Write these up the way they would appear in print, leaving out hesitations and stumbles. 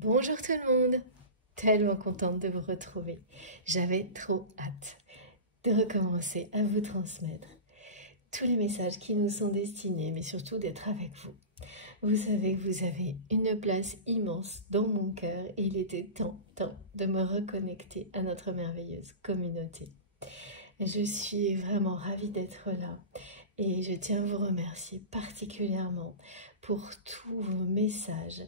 Bonjour tout le monde, tellement contente de vous retrouver. J'avais trop hâte de recommencer à vous transmettre tous les messages qui nous sont destinés, mais surtout d'être avec vous. Vous savez que vous avez une place immense dans mon cœur et il était temps de me reconnecter à notre merveilleuse communauté. Je suis vraiment ravie d'être là et je tiens à vous remercier particulièrement pour tous vos messages,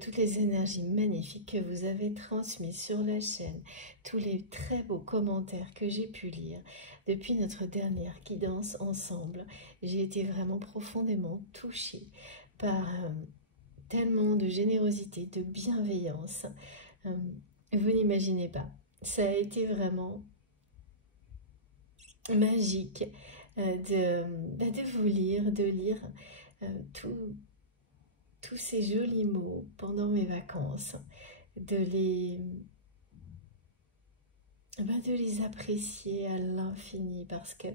toutes les énergies magnifiques que vous avez transmises sur la chaîne, tous les très beaux commentaires que j'ai pu lire depuis notre dernière guidance ensemble. J'ai été vraiment profondément touchée par tellement de générosité, de bienveillance. Vous n'imaginez pas. Ça a été vraiment magique de vous lire, de lire tous ces jolis mots pendant mes vacances, de les apprécier à l'infini parce que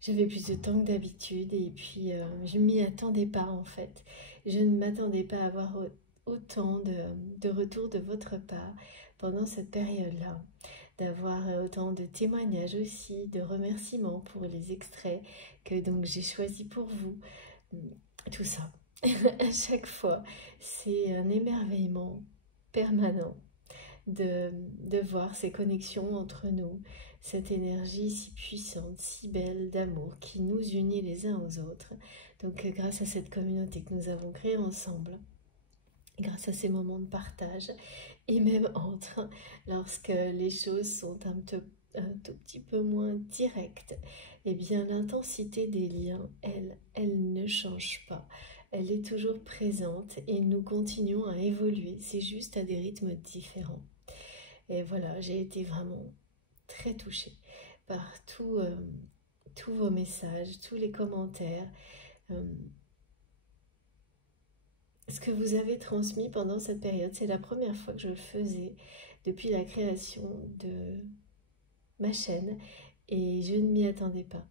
j'avais plus de temps que d'habitude et puis je m'y attendais pas en fait. Je ne m'attendais pas à avoir autant de retours de votre part pendant cette période-là, d'avoir autant de témoignages aussi, de remerciements pour les extraits que donc j'ai choisis pour vous. Tout ça, à chaque fois, c'est un émerveillement permanent de voir ces connexions entre nous, cette énergie si puissante, si belle d'amour qui nous unit les uns aux autres. Donc grâce à cette communauté que nous avons créée ensemble, grâce à ces moments de partage, et même entre, lorsque les choses sont un tout petit peu moins directes, eh bien l'intensité des liens, elle ne change pas. Elle est toujours présente et nous continuons à évoluer, c'est juste à des rythmes différents. Et voilà, j'ai été vraiment très touchée par tous vos messages, tous les commentaires, ce que vous avez transmis pendant cette période. C'est la première fois que je le faisais depuis la création de ma chaîne et je ne m'y attendais pas.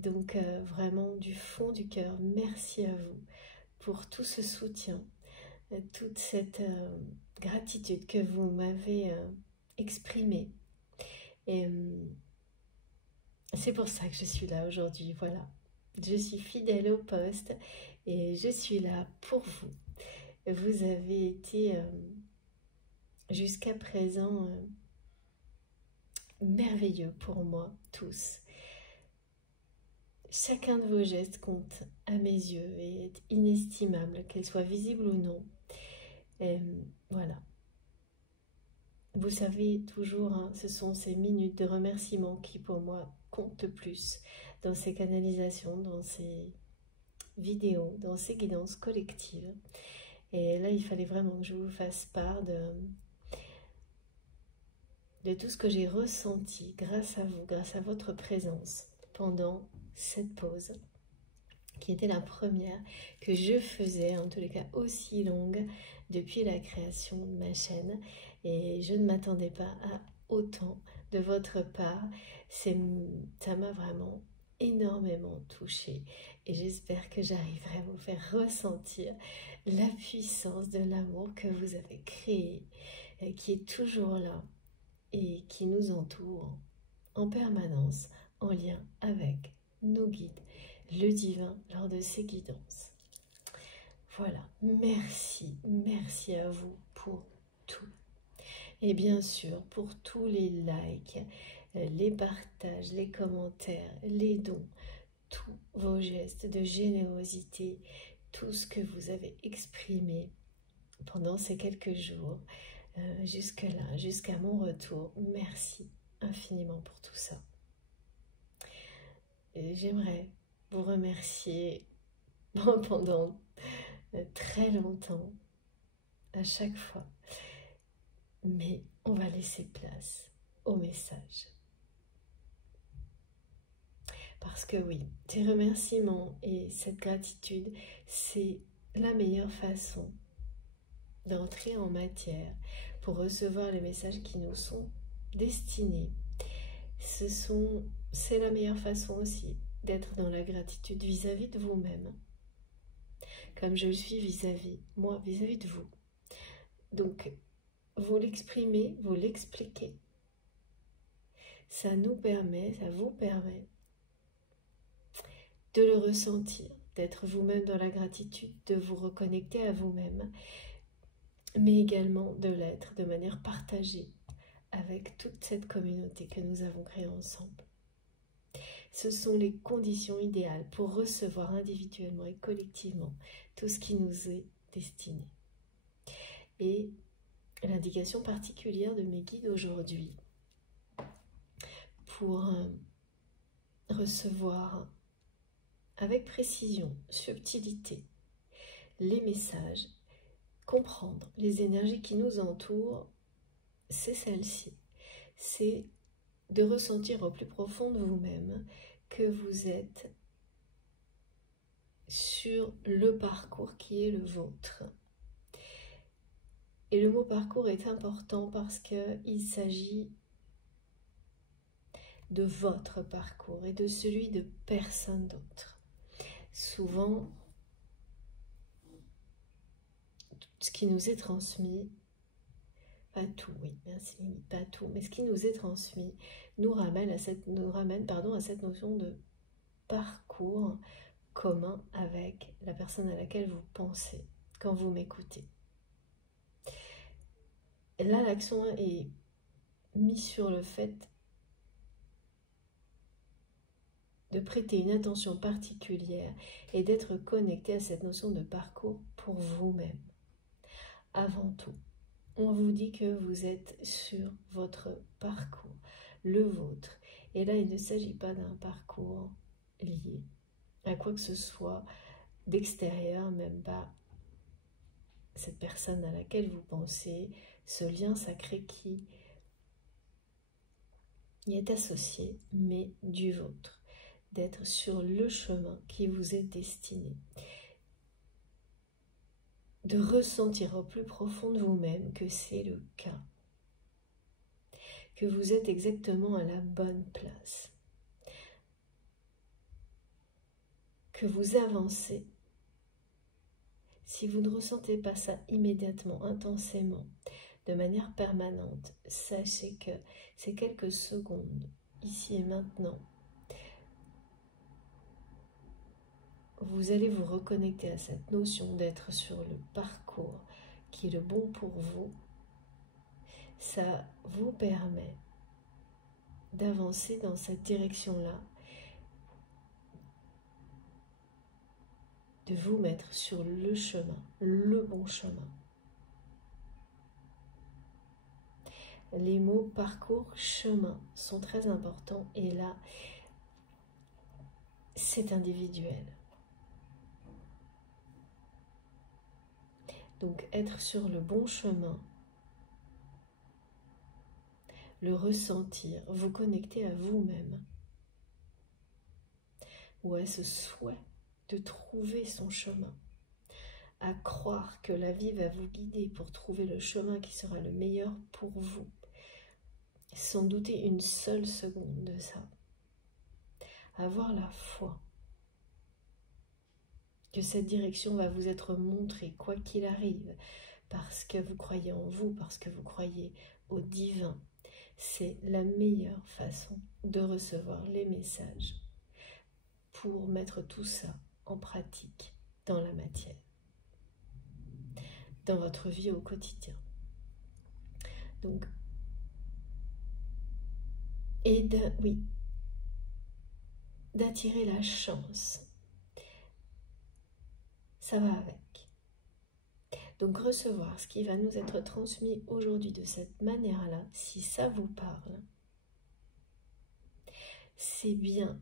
Donc vraiment du fond du cœur, merci à vous pour tout ce soutien, toute cette gratitude que vous m'avez exprimée. Et c'est pour ça que je suis là aujourd'hui, voilà. Je suis fidèle au poste et je suis là pour vous. Vous avez été jusqu'à présent merveilleux pour moi, tous. Chacun de vos gestes compte à mes yeux et est inestimable, qu'elle soit visible ou non. Et voilà. Vous savez toujours, hein, ce sont ces minutes de remerciement qui pour moi comptent le plus dans ces canalisations, dans ces vidéos, dans ces guidances collectives. Et là, il fallait vraiment que je vous fasse part de tout ce que j'ai ressenti grâce à vous, grâce à votre présence pendant cette pause, qui était la première que je faisais, en tous les cas aussi longue, depuis la création de ma chaîne. Et je ne m'attendais pas à autant de votre part. Ça m'a vraiment énormément touchée. Et j'espère que j'arriverai à vous faire ressentir la puissance de l'amour que vous avez créé, qui est toujours là et qui nous entoure en permanence, en lien avec nos guides, le divin, lors de ces guidances. Voilà, merci à vous pour tout. Et bien sûr, pour tous les likes, les partages, les commentaires, les dons, tous vos gestes de générosité, tout ce que vous avez exprimé pendant ces quelques jours, jusque-là, jusqu'à mon retour. Merci infiniment pour tout ça. J'aimerais vous remercier pendant très longtemps, à chaque fois. Mais on va laisser place au message. Parce que oui, ces remerciements et cette gratitude, c'est la meilleure façon d'entrer en matière pour recevoir les messages qui nous sont destinés. C'est la meilleure façon aussi d'être dans la gratitude vis-à-vis de vous-même, comme je le suis vis-à-vis de vous. Donc, vous l'exprimez, vous l'expliquez. Ça nous permet, ça vous permet de le ressentir, d'être vous-même dans la gratitude, de vous reconnecter à vous-même, mais également de l'être de manière partagée avec toute cette communauté que nous avons créée ensemble. Ce sont les conditions idéales pour recevoir individuellement et collectivement tout ce qui nous est destiné. Et l'indication particulière de mes guides aujourd'hui pour recevoir avec précision, subtilité, les messages, comprendre les énergies qui nous entourent, c'est celle-ci. C'est de ressentir au plus profond de vous-même que vous êtes sur le parcours qui est le vôtre. Et le mot parcours est important parce qu'il s'agit de votre parcours et de celui de personne d'autre. Souvent, ce qui nous est transmis, pas tout, oui, merci, pas tout, mais ce qui nous est transmis nous ramène à cette notion de parcours commun avec la personne à laquelle vous pensez quand vous m'écoutez. Et là, l'accent est mis sur le fait de prêter une attention particulière et d'être connecté à cette notion de parcours pour vous-même. Avant tout, on vous dit que vous êtes sur votre parcours, le vôtre. Et là, il ne s'agit pas d'un parcours lié à quoi que ce soit d'extérieur, même pas cette personne à laquelle vous pensez, ce lien sacré qui y est associé, mais du vôtre, d'être sur le chemin qui vous est destiné, de ressentir au plus profond de vous-même que c'est le cas, que vous êtes exactement à la bonne place, que vous avancez. Si vous ne ressentez pas ça immédiatement, intensément, de manière permanente, sachez que ces quelques secondes, ici et maintenant, vous allez vous reconnecter à cette notion d'être sur le parcours qui est le bon pour vous. Ça vous permet d'avancer dans cette direction-là, de vous mettre sur le chemin, le bon chemin. Les mots parcours, chemin sont très importants et là, c'est individuel. Donc être sur le bon chemin, le ressentir, vous connecter à vous-même ou à ce souhait de trouver son chemin, à croire que la vie va vous guider pour trouver le chemin qui sera le meilleur pour vous, sans douter une seule seconde de ça. Avoir la foi que cette direction va vous être montrée quoi qu'il arrive, parce que vous croyez en vous, parce que vous croyez au divin. C'est la meilleure façon de recevoir les messages pour mettre tout ça en pratique dans la matière, dans votre vie au quotidien. Donc, et d'attirer la chance, ça va avec. Donc recevoir ce qui va nous être transmis aujourd'hui de cette manière-là, si ça vous parle, c'est bien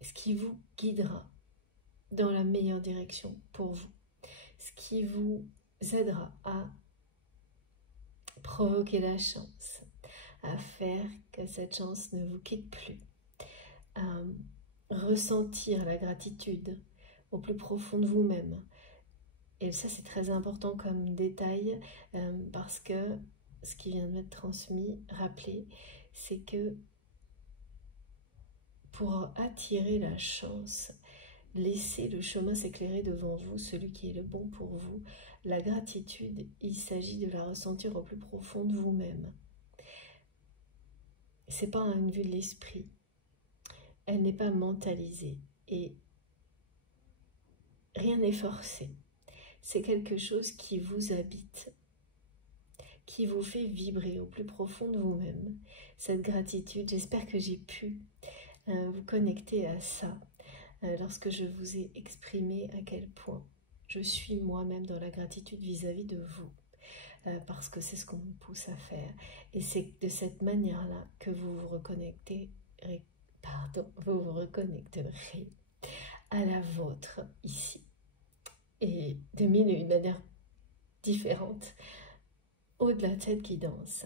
ce qui vous guidera dans la meilleure direction pour vous, ce qui vous aidera à provoquer la chance, à faire que cette chance ne vous quitte plus, à ressentir la gratitude au plus profond de vous-même. Et ça, c'est très important comme détail parce que ce qui vient de m'être transmis, rappelé, c'est que pour attirer la chance, Laissez le chemin s'éclairer devant vous, celui qui est le bon pour vous. La gratitude, il s'agit de la ressentir au plus profond de vous-même. Ce n'est pas une vue de l'esprit. Elle n'est pas mentalisée. Et rien n'est forcé. C'est quelque chose qui vous habite, qui vous fait vibrer au plus profond de vous-même. Cette gratitude, j'espère que j'ai pu vous connecter à ça lorsque je vous ai exprimé à quel point je suis moi-même dans la gratitude vis-à-vis de vous, parce que c'est ce qu'on me pousse à faire. Et c'est de cette manière-là que vous vous reconnecterez, à la vôtre ici. Et de mille et une manières différentes, au-delà de cette guidance,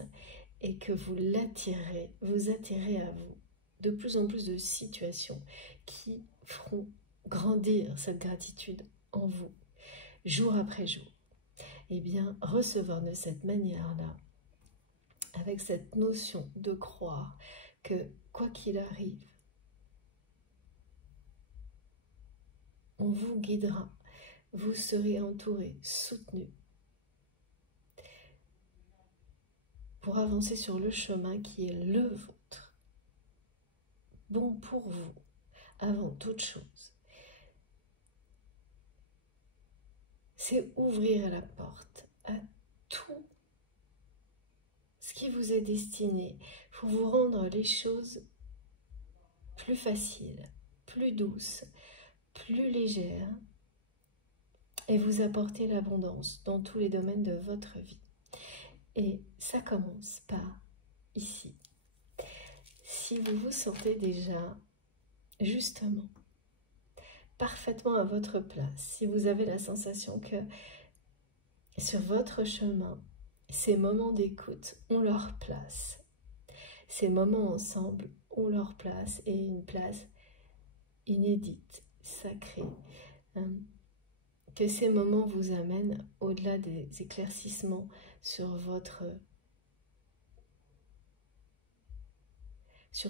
et que vous l'attirez, vous attirez à vous de plus en plus de situations qui feront grandir cette gratitude en vous, jour après jour. Eh bien, recevoir de cette manière-là, avec cette notion de croire que, quoi qu'il arrive, on vous guidera, vous serez entouré, soutenu, pour avancer sur le chemin qui est le vôtre, bon pour vous, avant toute chose. C'est ouvrir la porte à tout ce qui vous est destiné pour vous rendre les choses plus faciles, plus douces, plus légères et vous apporter l'abondance dans tous les domaines de votre vie. Et ça commence par ici. Si vous vous sentez déjà justement parfaitement à votre place, si vous avez la sensation que sur votre chemin, ces moments d'écoute ont leur place, ces moments ensemble ont leur place et une place inédite, sacrée, que ces moments vous amènent au-delà des éclaircissements sur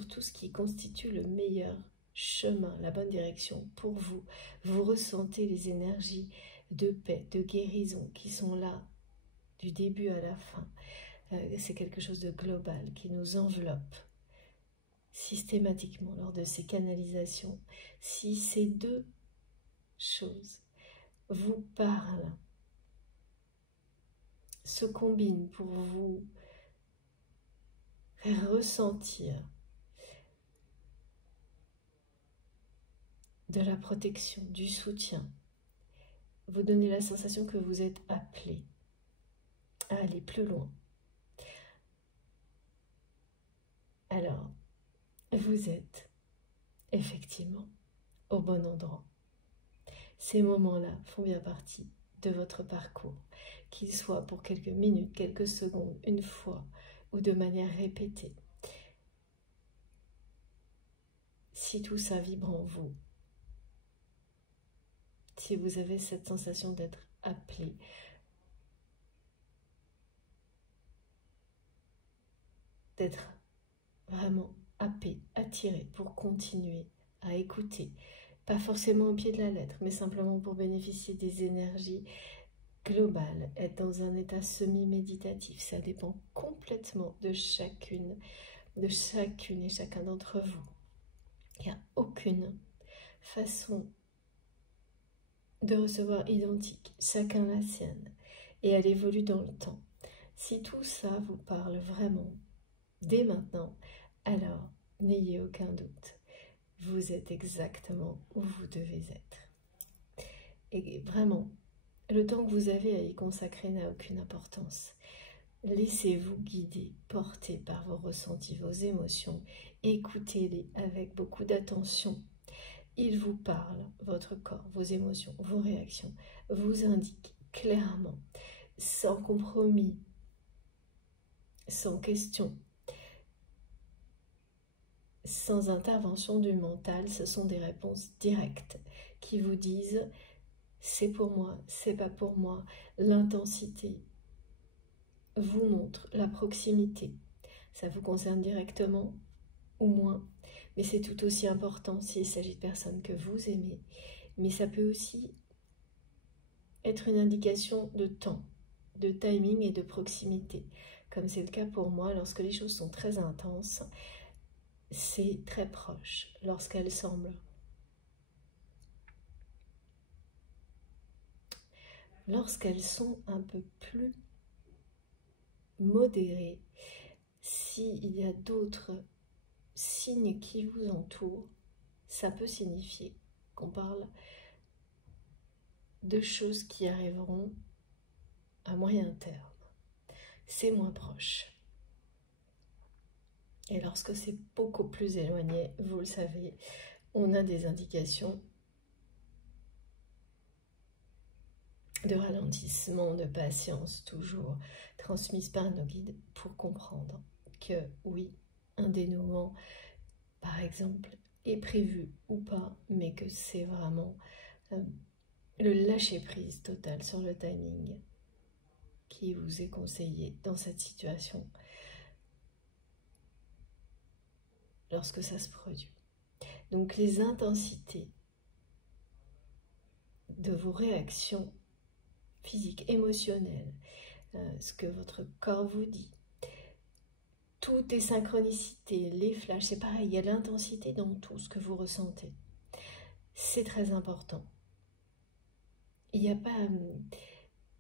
tout ce qui constitue le meilleur chemin, la bonne direction pour vous. Vous ressentez les énergies de paix, de guérison qui sont là du début à la fin. C'est quelque chose de global qui nous enveloppe systématiquement lors de ces canalisations. Si ces deux choses vous parlent, se combinent pour vous faire ressentir de la protection, du soutien, vous donnez la sensation que vous êtes appelé à aller plus loin. Alors, vous êtes effectivement au bon endroit. Ces moments-là font bien partie de votre parcours, qu'ils soient pour quelques minutes, quelques secondes, une fois ou de manière répétée. Si tout ça vibre en vous, si vous avez cette sensation d'être appelé, d'être vraiment happé, attiré pour continuer à écouter, pas forcément au pied de la lettre, mais simplement pour bénéficier des énergies globales, être dans un état semi-méditatif. Ça dépend complètement de chacune et chacun d'entre vous. Il n'y a aucune façon de recevoir identique, chacun la sienne, et elle évolue dans le temps. Si tout ça vous parle vraiment, dès maintenant, alors n'ayez aucun doute, vous êtes exactement où vous devez être. Et vraiment, le temps que vous avez à y consacrer n'a aucune importance. Laissez-vous guider, porter par vos ressentis, vos émotions, écoutez-les avec beaucoup d'attention. Il vous parle, votre corps, vos émotions, vos réactions, vous indique clairement, sans compromis, sans question, sans intervention du mental. Ce sont des réponses directes qui vous disent c'est pour moi, c'est pas pour moi. L'intensité vous montre la proximité. Ça vous concerne directement ou moins, mais c'est tout aussi important s'il s'agit de personnes que vous aimez. mais ça peut aussi être une indication de temps, de timing et de proximité. Comme c'est le cas pour moi, lorsque les choses sont très intenses, c'est très proche. Lorsqu'elles semblent sont un peu plus modérées, s'il y a d'autres signes qui vous entourent, ça peut signifier qu'on parle de choses qui arriveront à moyen terme. C'est moins proche. Et lorsque c'est beaucoup plus éloigné, vous le savez, on a des indications de ralentissement, de patience, toujours transmises par nos guides pour comprendre que oui, un dénouement, par exemple, est prévu ou pas, mais que c'est vraiment le lâcher-prise total sur le timing qui vous est conseillé dans cette situation lorsque ça se produit. Donc les intensités de vos réactions physiques, émotionnelles, ce que votre corps vous dit, tout est synchronicité, les flashs, c'est pareil, il y a l'intensité dans tout ce que vous ressentez. C'est très important. Il n'y a pas...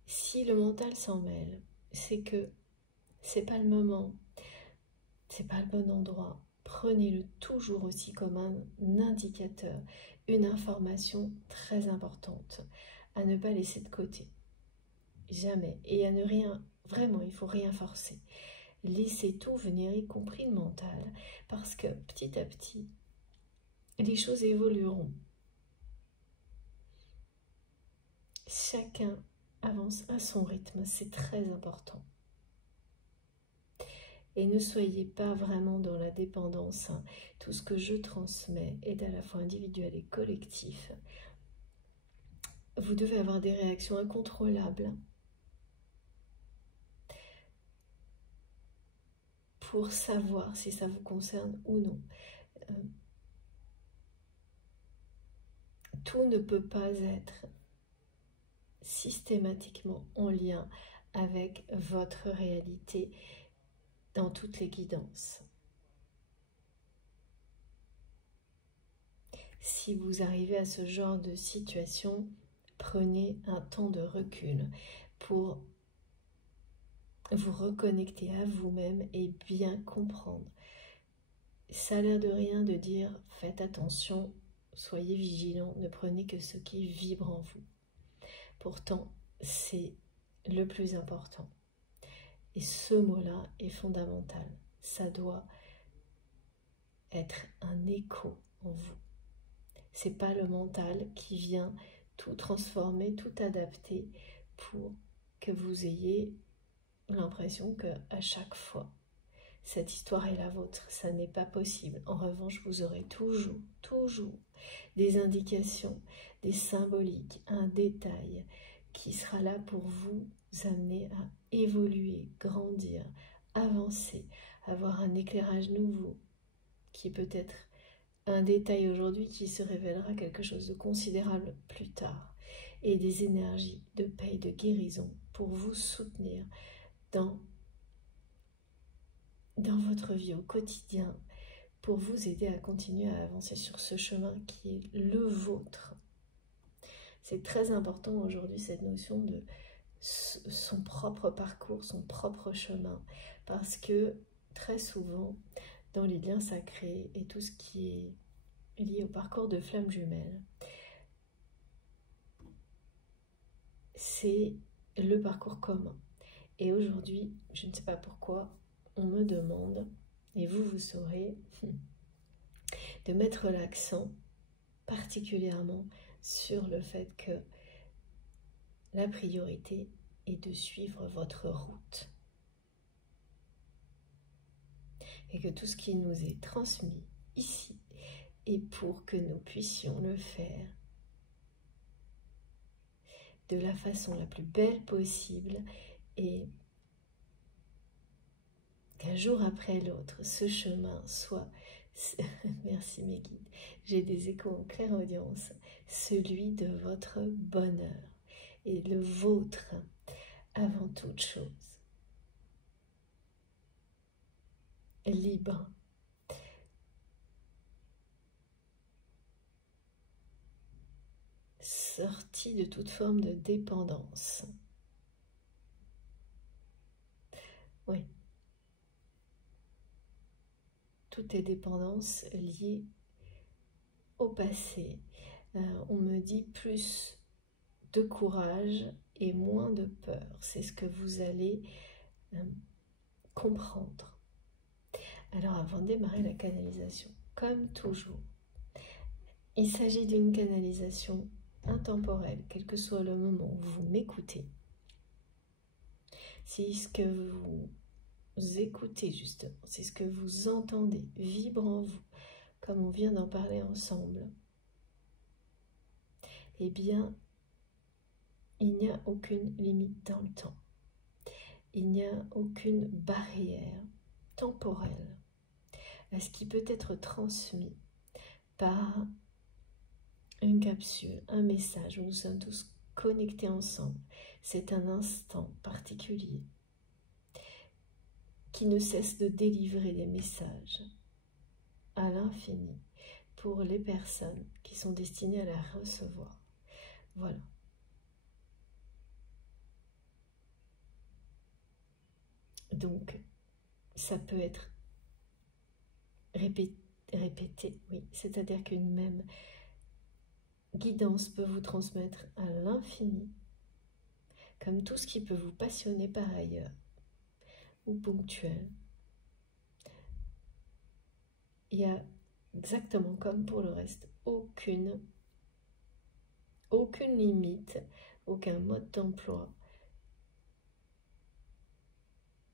si le mental s'en mêle, c'est que c'est pas le moment, c'est pas le bon endroit. Prenez-le toujours aussi comme un indicateur, une information très importante à ne pas laisser de côté. Jamais. Et à ne rien, vraiment, il faut rien forcer. Laissez tout venir, y compris le mental, parce que petit à petit, les choses évolueront. Chacun avance à son rythme, c'est très important. Et ne soyez pas vraiment dans la dépendance. Tout ce que je transmets est à la fois individuel et collectif. Vous devez avoir des réactions incontrôlables pour savoir si ça vous concerne ou non. Tout ne peut pas être systématiquement en lien avec votre réalité dans toutes les guidances. Si vous arrivez à ce genre de situation, prenez un temps de recul pour vous reconnecter à vous-même et bien comprendre. Ça a l'air de rien de dire « faites attention, soyez vigilants, ne prenez que ce qui vibre en vous ». Pourtant, c'est le plus important. Et ce mot-là est fondamental. Ça doit être un écho en vous. C'est pas le mental qui vient tout transformer, tout adapter pour que vous ayez l'impression que à chaque fois, cette histoire est la vôtre. Ça n'est pas possible. En revanche, vous aurez toujours des indications, des symboliques, un détail qui sera là pour vous amener à évoluer, grandir, avancer, avoir un éclairage nouveau qui peut être un détail aujourd'hui qui se révélera quelque chose de considérable plus tard, et des énergies de paix et de guérison pour vous soutenir dans votre vie au quotidien, pour vous aider à continuer à avancer sur ce chemin qui est le vôtre. C'est très important aujourd'hui cette notion de son propre parcours, son propre chemin, parce que très souvent, dans les liens sacrés et tout ce qui est lié au parcours de flamme jumelle, c'est le parcours commun. Et aujourd'hui, je ne sais pas pourquoi, on me demande, et vous saurez, de mettre l'accent particulièrement sur le fait que la priorité est de suivre votre route. Et que tout ce qui nous est transmis ici est pour que nous puissions le faire de la façon la plus belle possible et qu'un jour après l'autre, ce chemin soit Merci mes guides, j'ai des échos en clairaudience, celui de votre bonheur et le vôtre avant toute chose. Libre. Sorti de toute forme de dépendance. Oui. Toutes les dépendances liées au passé. On me dit plus de courage et moins de peur. C'est ce que vous allez comprendre. Alors avant de démarrer la canalisation, comme toujours, il s'agit d'une canalisation intemporelle, quel que soit le moment où vous m'écoutez. Si ce que vous écoutez justement, si ce que vous entendez vibre en vous, comme on vient d'en parler ensemble, eh bien, il n'y a aucune limite dans le temps. Il n'y a aucune barrière temporelle à ce qui peut être transmis par une capsule, un message où nous sommes tous connectés ensemble. C'est un instant particulier qui ne cesse de délivrer des messages à l'infini pour les personnes qui sont destinées à la recevoir. Voilà. Donc, ça peut être répété, oui, c'est-à-dire qu'une même guidance peut vous transmettre à l'infini, comme tout ce qui peut vous passionner par ailleurs, ou ponctuel. Il y a, exactement comme pour le reste, aucune limite, aucun mode d'emploi.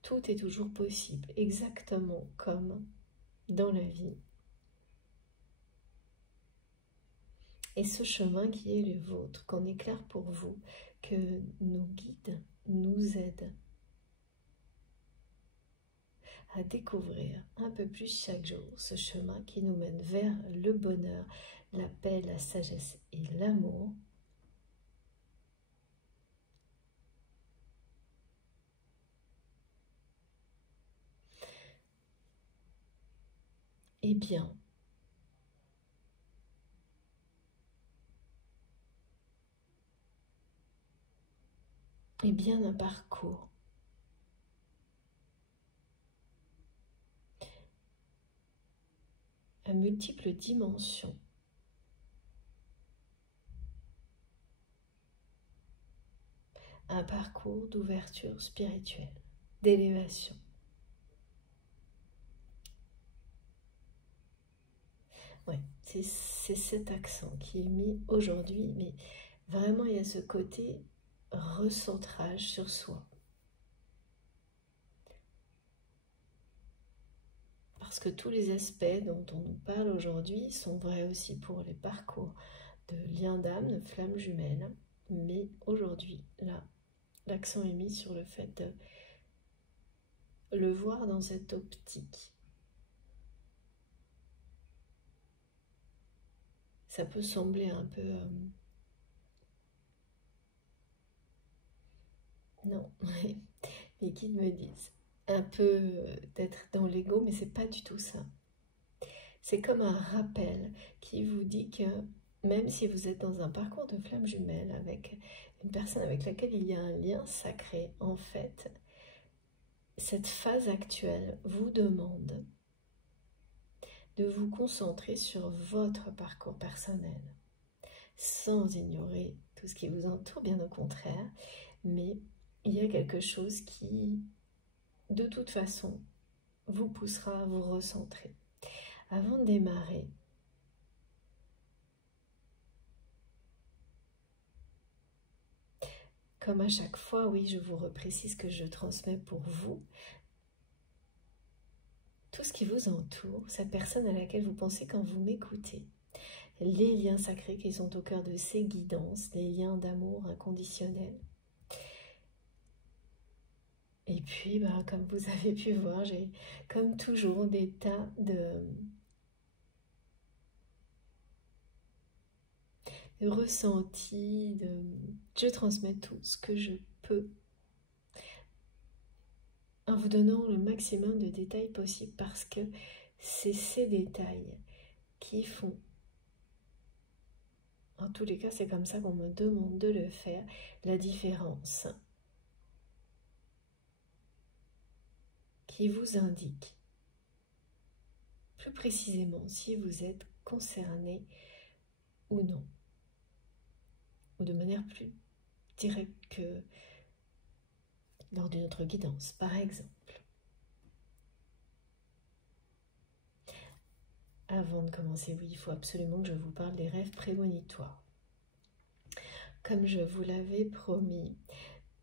Tout est toujours possible, exactement comme dans la vie. Et ce chemin qui est le vôtre, qu'on éclaire pour vous, que nos guides nous aident à découvrir un peu plus chaque jour ce chemin qui nous mène vers le bonheur, la paix, la sagesse et l'amour. Eh bien, un parcours à multiples dimensions. Un parcours d'ouverture spirituelle, d'élévation. Ouais, c'est cet accent qui est mis aujourd'hui, mais vraiment il y a ce côté recentrage sur soi. Parce que tous les aspects dont on nous parle aujourd'hui sont vrais aussi pour les parcours de liens d'âme, de flammes jumelles. Mais aujourd'hui, là, l'accent est mis sur le fait de le voir dans cette optique. Ça peut sembler un peu... Non, les guides me disent un peu d'être dans l'ego, mais c'est pas du tout ça. C'est comme un rappel qui vous dit que même si vous êtes dans un parcours de flammes jumelles avec une personne avec laquelle il y a un lien sacré, en fait, cette phase actuelle vous demande de vous concentrer sur votre parcours personnel, sans ignorer tout ce qui vous entoure, bien au contraire, mais il y a quelque chose qui, de toute façon, vous poussera à vous recentrer. Avant de démarrer, comme à chaque fois, oui, je vous reprécise que je transmets pour vous tout ce qui vous entoure, cette personne à laquelle vous pensez quand vous m'écoutez, les liens sacrés qui sont au cœur de ces guidances, les liens d'amour inconditionnel. Et puis, comme vous avez pu voir, j'ai comme toujours des tas ressenti, je transmets tout ce que je peux en vous donnant le maximum de détails possible parce que c'est ces détails qui font, en tous les cas c'est comme ça qu'on me demande de le faire, la différence qui vous indique plus précisément si vous êtes concerné ou non, ou de manière plus directe que lors d'une autre guidance, par exemple. Avant de commencer, oui, il faut absolument que je vous parle des rêves prémonitoires. Comme je vous l'avais promis,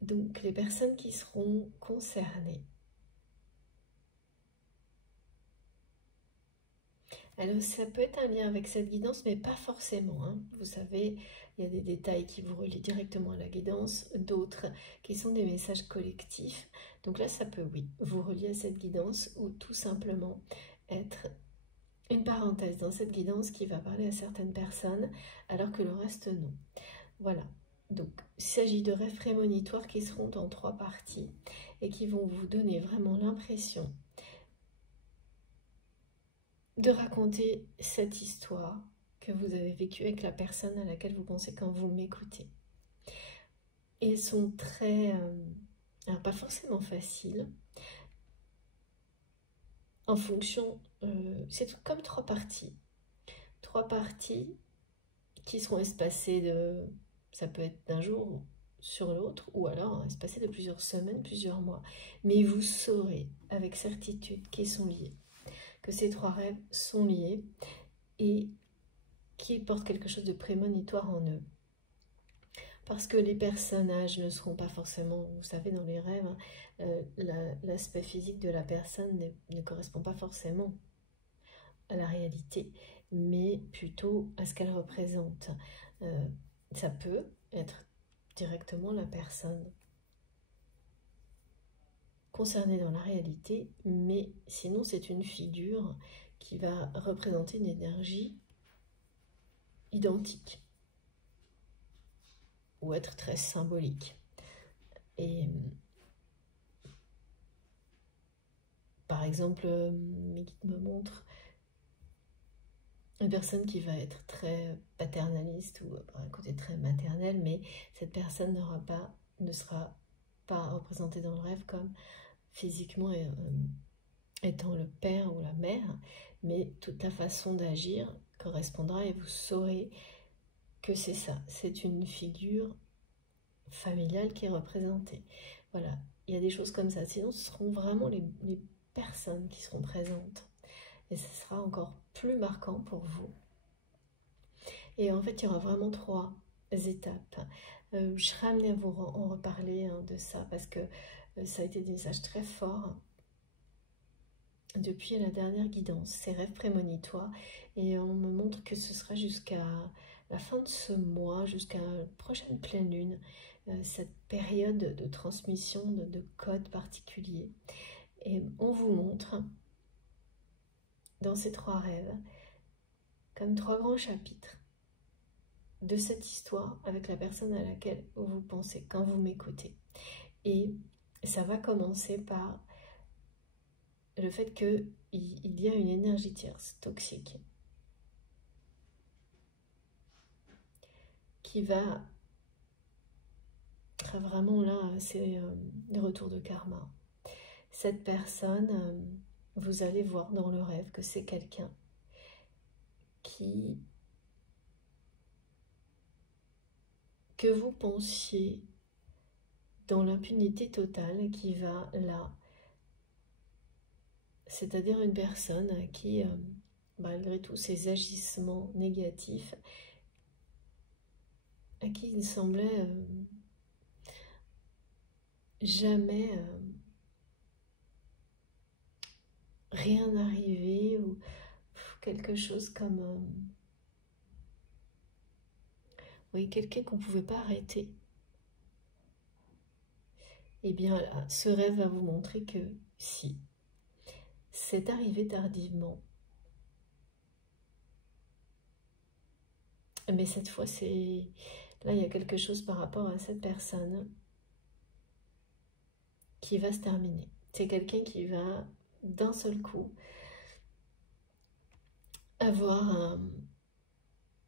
donc les personnes qui seront concernées. Alors ça peut être un lien avec cette guidance, mais pas forcément. Hein. Vous savez, il y a des détails qui vous relient directement à la guidance, d'autres qui sont des messages collectifs. Donc là, ça peut, oui, vous relier à cette guidance ou tout simplement être une parenthèse dans cette guidance qui va parler à certaines personnes, alors que le reste, non. Voilà. Donc, il s'agit de rêves prémonitoires qui seront en 3 parties et qui vont vous donner vraiment l'impression de raconter cette histoire que vous avez vécue avec la personne à laquelle vous pensez quand vous m'écoutez. Et elles sont très... alors pas forcément faciles. En fonction... c'est comme 3 parties. 3 parties qui seront espacées de... Ça peut être d'un jour sur l'autre, ou alors espacées de plusieurs semaines, plusieurs mois. Mais vous saurez avec certitude qu'ils sont liés. Que ces 3 rêves sont liés et qui portent quelque chose de prémonitoire en eux. Parce que les personnages ne seront pas forcément, vous savez, dans les rêves, l'aspect physique de la personne ne correspond pas forcément à la réalité, mais plutôt à ce qu'elle représente. Ça peut être directement la personne concernée dans la réalité, mais sinon c'est une figure qui va représenter une énergie identique ou être très symbolique. Et par exemple, mes guides me montrent une personne qui va être très paternaliste ou un côté très maternel, mais cette personne ne sera pas représentée dans le rêve comme physiquement étant le père ou la mère, mais toute la façon d'agir correspondra et vous saurez que c'est ça, c'est une figure familiale qui est représentée. Voilà, il y a des choses comme ça. Sinon, ce seront vraiment les personnes qui seront présentes. Et ce sera encore plus marquant pour vous. Et en fait, il y aura vraiment 3 étapes. Je serai amenée à vous en reparler de ça parce que ça a été des messages très forts depuis la dernière guidance, ces rêves prémonitoires. Et on me montre que ce sera jusqu'à la fin de ce mois, jusqu'à la prochaine pleine lune, cette période de transmission de codes particuliers. Et on vous montre dans ces 3 rêves comme 3 grands chapitres de cette histoire avec la personne à laquelle vous pensez quand vous m'écoutez. Et ça va commencer par le fait qu'il y a une énergie tierce toxique qui va vraiment là, c'est le retour de karma. Cette personne, vous allez voir dans le rêve que c'est quelqu'un que vous pensiez dans l'impunité totale qui va là. C'est-à-dire une personne qui, malgré tous ses agissements négatifs, à qui il semblait jamais rien arriver ou quelque chose comme... oui, quelqu'un qu'on ne pouvait pas arrêter. Eh bien, là, ce rêve va vous montrer que si, c'est arrivé tardivement. Mais cette fois, là, il y a quelque chose par rapport à cette personne qui va se terminer. C'est quelqu'un qui va, d'un seul coup, avoir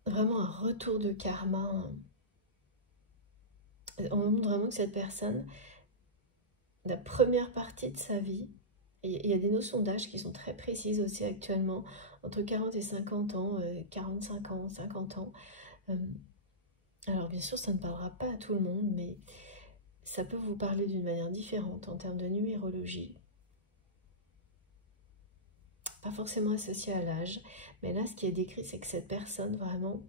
vraiment un retour de karma. On montre vraiment que cette personne, la première partie de sa vie, il y a des notions d'âge qui sont très précises aussi actuellement, entre 40 et 50 ans, 45 ans, 50 ans. Alors bien sûr, ça ne parlera pas à tout le monde, mais ça peut vous parler d'une manière différente en termes de numérologie. Pas forcément associé à l'âge, mais là, ce qui est décrit, c'est que cette personne, vraiment,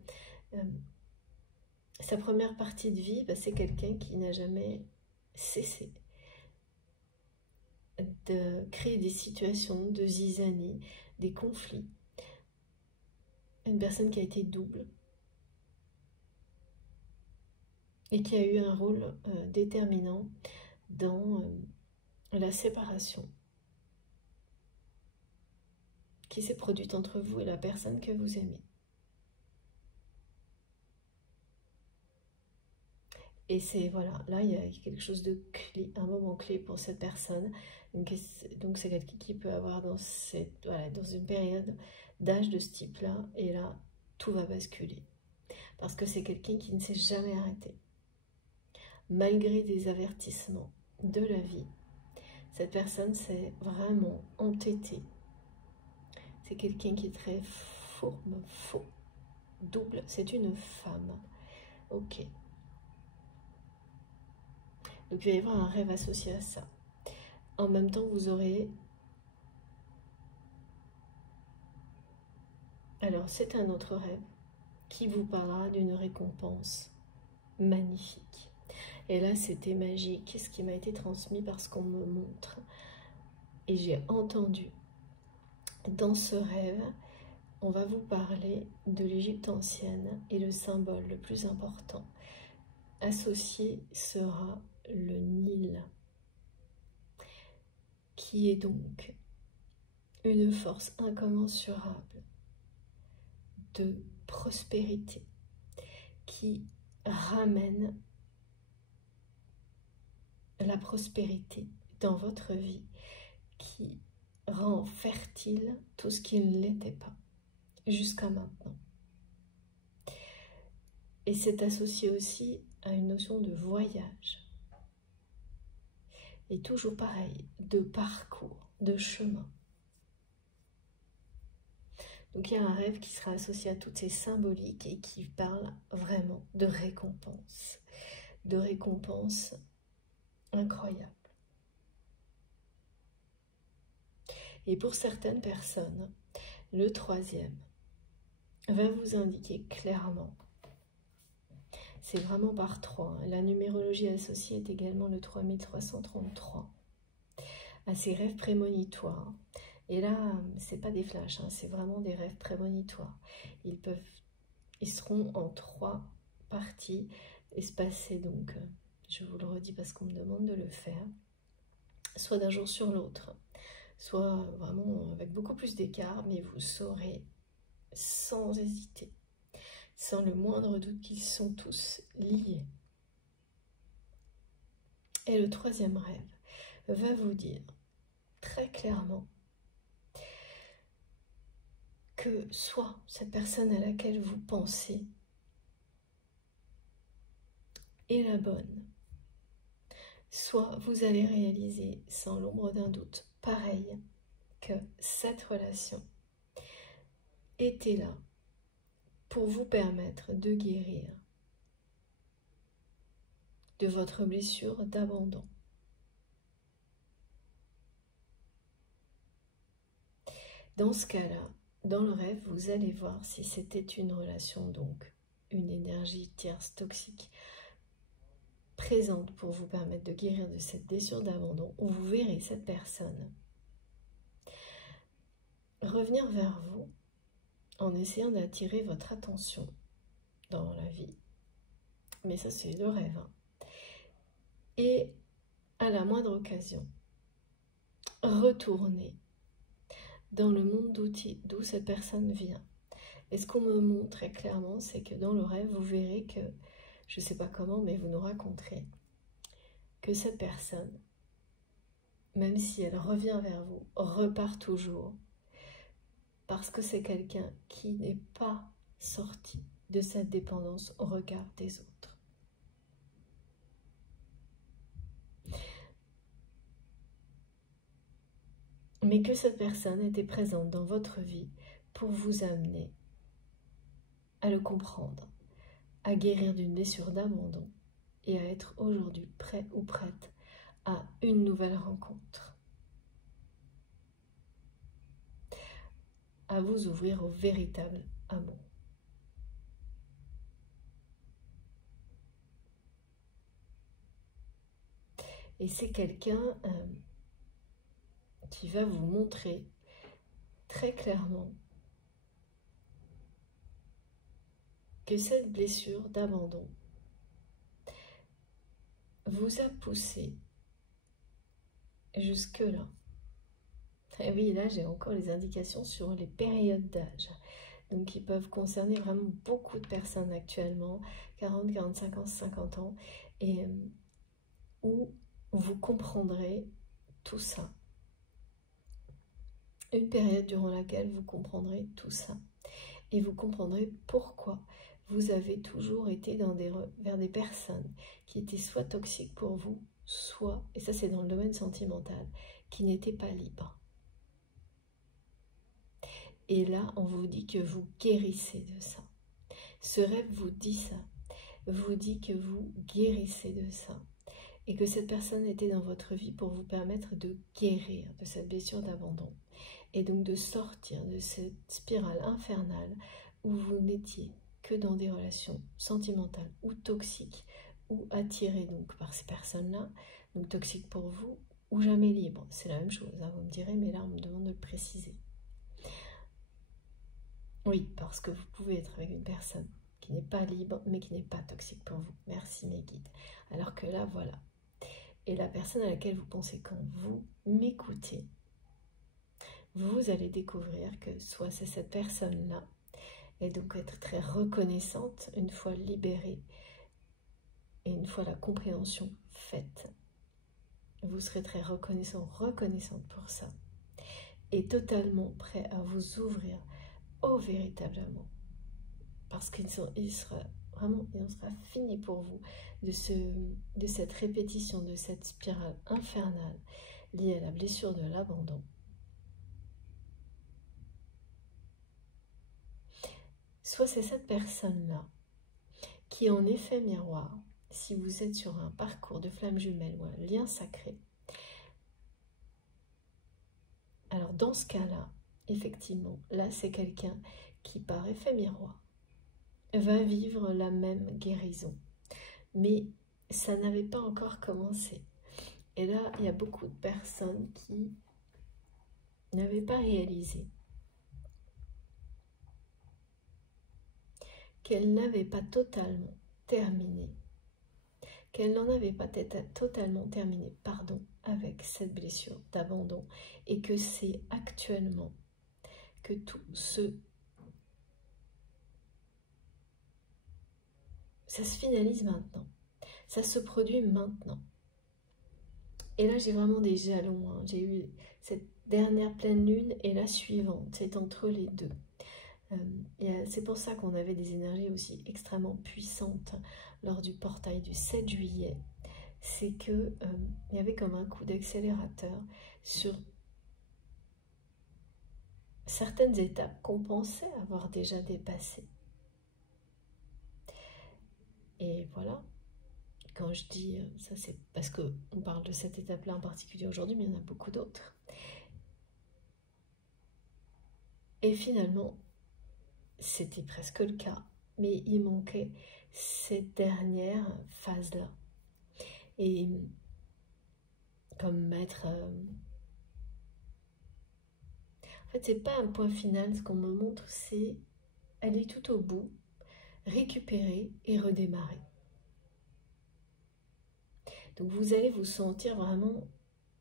sa première partie de vie, c'est quelqu'un qui n'a jamais cessé de créer des situations de zizanie, des conflits. Une personne qui a été double et qui a eu un rôle déterminant dans la séparation qui s'est produite entre vous et la personne que vous aimez. Et c'est, voilà, là il y a quelque chose de clé, un moment clé pour cette personne. Donc c'est quelqu'un qui peut avoir dans une période d'âge de ce type-là, et là, tout va basculer. Parce que c'est quelqu'un qui ne s'est jamais arrêté. Malgré des avertissements de la vie, cette personne s'est vraiment entêtée. C'est quelqu'un qui est très faux, double, c'est une femme. Ok. Donc il va y avoir un rêve associé à ça. En même temps, vous aurez... Alors, c'est un autre rêve qui vous parlera d'une récompense magnifique. Et là, c'était magique, ce qui m'a été transmis parce qu'on me montre. Et j'ai entendu, dans ce rêve, on va vous parler de l'Égypte ancienne et le symbole le plus important associé sera le Nil, qui est donc une force incommensurable de prospérité qui ramène la prospérité dans votre vie, qui rend fertile tout ce qui ne l'était pas jusqu'à maintenant. Et c'est associé aussi à une notion de voyage. Et toujours pareil, de parcours, de chemin. Donc il y a un rêve qui sera associé à toutes ces symboliques et qui parle vraiment de récompense incroyable. Et pour certaines personnes, le troisième va vous indiquer clairement, c'est vraiment par 3, la numérologie associée est également le 3333, à ces rêves prémonitoires. Et là, c'est pas des flashs, hein, c'est vraiment des rêves prémonitoires. Ils seront en 3 parties, espacées donc, je vous le redis parce qu'on me demande de le faire, soit d'un jour sur l'autre, soit vraiment avec beaucoup plus d'écart, mais vous saurez sans hésiter, sans le moindre doute qu'ils sont tous liés. Et le troisième rêve va vous dire très clairement que soit cette personne à laquelle vous pensez est la bonne, soit vous allez réaliser sans l'ombre d'un doute, pareil, que cette relation était là pour vous permettre de guérir de votre blessure d'abandon. Dans ce cas-là, dans le rêve, vous allez voir si c'était une relation, donc une énergie tierce toxique, présente pour vous permettre de guérir de cette blessure d'abandon, où vous verrez cette personne revenir vers vous en essayant d'attirer votre attention dans la vie. Mais ça, c'est le rêve. Hein. Et à la moindre occasion, retourner dans le monde d'où cette personne vient Et ce qu'on me montre très clairement, c'est que dans le rêve, vous verrez que, je ne sais pas comment, mais vous nous raconterez que cette personne, même si elle revient vers vous, repart toujours, parce que c'est quelqu'un qui n'est pas sorti de cette dépendance au regard des autres. Mais que cette personne était présente dans votre vie pour vous amener à le comprendre, à guérir d'une blessure d'abandon et à être aujourd'hui prêt ou prête à une nouvelle rencontre. À vous ouvrir au véritable amour. Et c'est quelqu'un qui va vous montrer très clairement que cette blessure d'abandon vous a poussé jusque-là. Et oui, là j'ai encore les indications sur les périodes d'âge. Donc qui peuvent concerner vraiment beaucoup de personnes actuellement, 40, 45 ans, 50 ans, et où vous comprendrez tout ça. Une période durant laquelle vous comprendrez tout ça. Et vous comprendrez pourquoi vous avez toujours été vers des personnes qui étaient soit toxiques pour vous, soit, et ça c'est dans le domaine sentimental, qui n'étaient pas libres. Et là, on vous dit que vous guérissez de ça. Ce rêve vous dit ça, vous dit que vous guérissez de ça. Et que cette personne était dans votre vie pour vous permettre de guérir de cette blessure d'abandon. Et donc de sortir de cette spirale infernale où vous n'étiez que dans des relations sentimentales ou toxiques, ou attirées donc par ces personnes-là, donc toxiques pour vous, ou jamais libres. C'est la même chose, hein, vous me direz, mais là on me demande de le préciser. Oui, parce que vous pouvez être avec une personne qui n'est pas libre, mais qui n'est pas toxique pour vous. Merci mes guides. Alors que là, voilà. Et la personne à laquelle vous pensez quand vous m'écoutez, vous allez découvrir que soit c'est cette personne-là, et donc être très reconnaissante une fois libérée, et une fois la compréhension faite. Vous serez très reconnaissante pour ça, et totalement prêt à vous ouvrir au véritable amour. Parce qu'il sera fini pour vous de cette répétition, de cette spirale infernale liée à la blessure de l'abandon. Soit c'est cette personne-là qui, en effet miroir, si vous êtes sur un parcours de flamme jumelle ou un lien sacré, alors dans ce cas-là, effectivement, là c'est quelqu'un qui, par effet miroir, va vivre la même guérison. Mais ça n'avait pas encore commencé. Et là, il y a beaucoup de personnes qui n'avaient pas réalisé qu'elles n'avaient pas totalement terminé, qu'elles n'en avaient pas totalement terminé, pardon, avec cette blessure d'abandon, et que c'est actuellement que tout ça se finalise maintenant, ça se produit maintenant. Et là, j'ai vraiment des jalons, hein. J'ai eu cette dernière pleine lune et la suivante, c'est entre les deux. C'est pour ça qu'on avait des énergies aussi extrêmement puissantes lors du portail du 7 juillet. C'est que il y avait comme un coup d'accélérateur sur certaines étapes qu'on pensait avoir déjà dépassées. Et voilà, quand je dis ça, c'est parce qu'on parle de cette étape-là en particulier aujourd'hui, mais il y en a beaucoup d'autres. Et finalement, c'était presque le cas, mais il manquait cette dernière phase-là. Et comme maître... En fait, c'est pas un point final, ce qu'on me montre, c'est aller tout au bout, récupérer et redémarrer. Donc vous allez vous sentir vraiment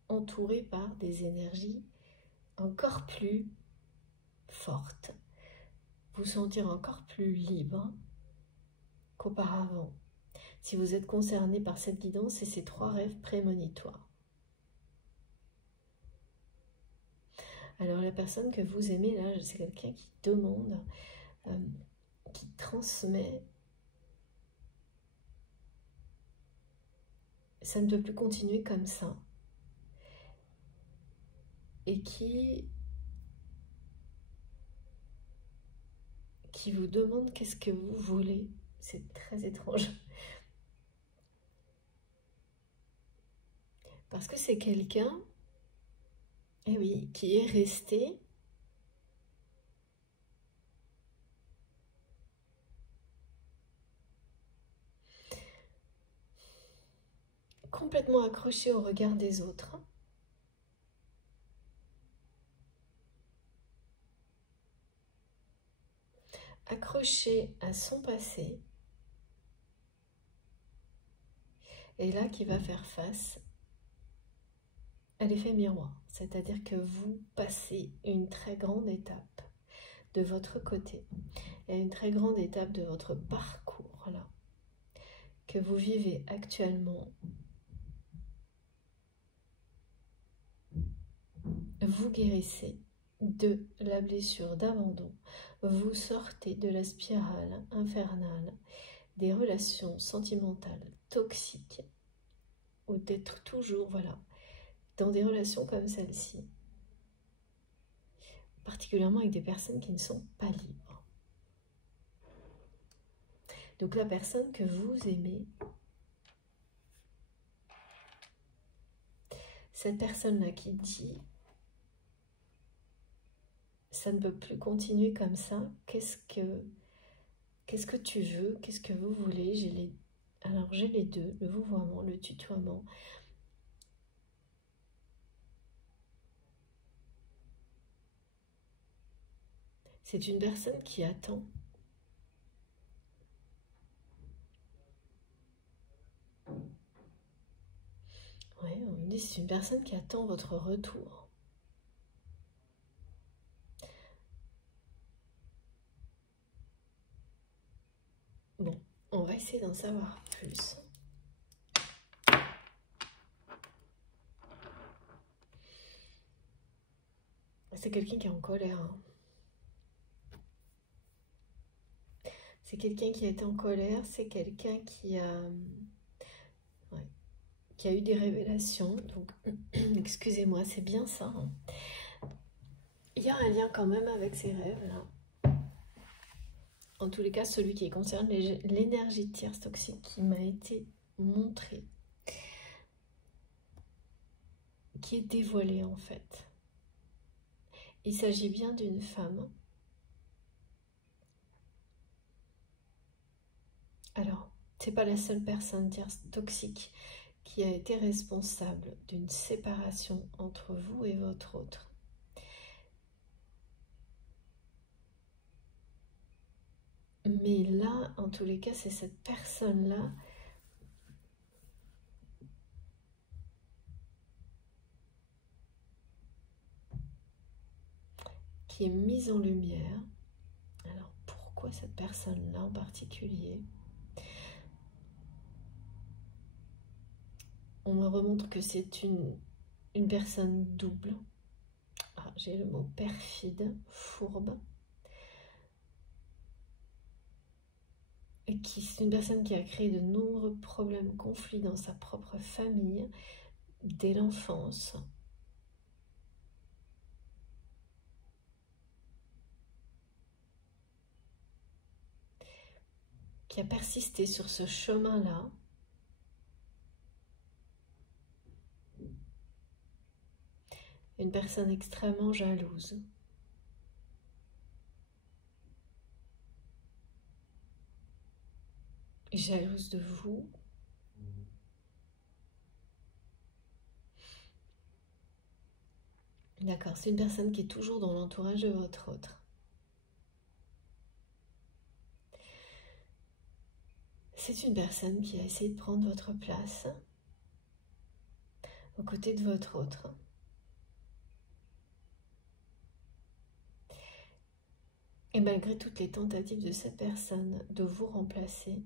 entouré par des énergies encore plus fortes. vous sentir encore plus libre qu'auparavant, si vous êtes concerné par cette guidance et ces 3 rêves prémonitoires. Alors la personne que vous aimez, là, c'est quelqu'un qui demande, qui transmet. Ça ne peut plus continuer comme ça. Et qui vous demande qu'est-ce que vous voulez. C'est très étrange. Parce que c'est quelqu'un, eh oui, qui est resté complètement accroché au regard des autres. Accroché à son passé. Et là, qui va faire face à l'effet miroir. C'est-à-dire que vous passez une très grande étape de votre côté. Et une très grande étape de votre parcours, là, que vous vivez actuellement. Vous guérissez de la blessure d'abandon. Vous sortez de la spirale infernale des relations sentimentales toxiques ou d'être toujours, voilà, dans des relations comme celle-ci, particulièrement avec des personnes qui ne sont pas libres. Donc la personne que vous aimez, cette personne-là qui dit ça ne peut plus continuer comme ça, qu'est-ce que tu veux, qu'est-ce que vous voulez? Alors j'ai les deux, le vouvoiement, le tutoiement. C'est une personne qui attend. Ouais, on me dit c'est une personne qui attend votre retour. Bon, on va essayer d'en savoir plus. C'est quelqu'un qui est en colère. Hein. C'est quelqu'un qui est en colère, c'est quelqu'un qui a eu des révélations. Donc, excusez-moi, c'est bien ça. Hein. Il y a un lien quand même avec ces rêves là. En tous les cas, celui qui concerne l'énergie de tierce toxique qui m'a été montrée, qui est dévoilée en fait. Il s'agit bien d'une femme. Alors, c'est pas la seule personne tierce toxique qui a été responsable d'une séparation entre vous et votre autre. Mais là, en tous les cas, c'est cette personne-là qui est mise en lumière. Alors, pourquoi cette personne-là en particulier? On me remontre que c'est une personne double. Ah, j'ai le mot perfide, fourbe. Et c'est une personne qui a créé de nombreux problèmes, conflits dans sa propre famille, dès l'enfance. Qui a persisté sur ce chemin-là. Une personne extrêmement jalouse. Jalouse de vous. D'accord, c'est une personne qui est toujours dans l'entourage de votre autre. C'est une personne qui a essayé de prendre votre place aux côtés de votre autre. Et malgré toutes les tentatives de cette personne de vous remplacer,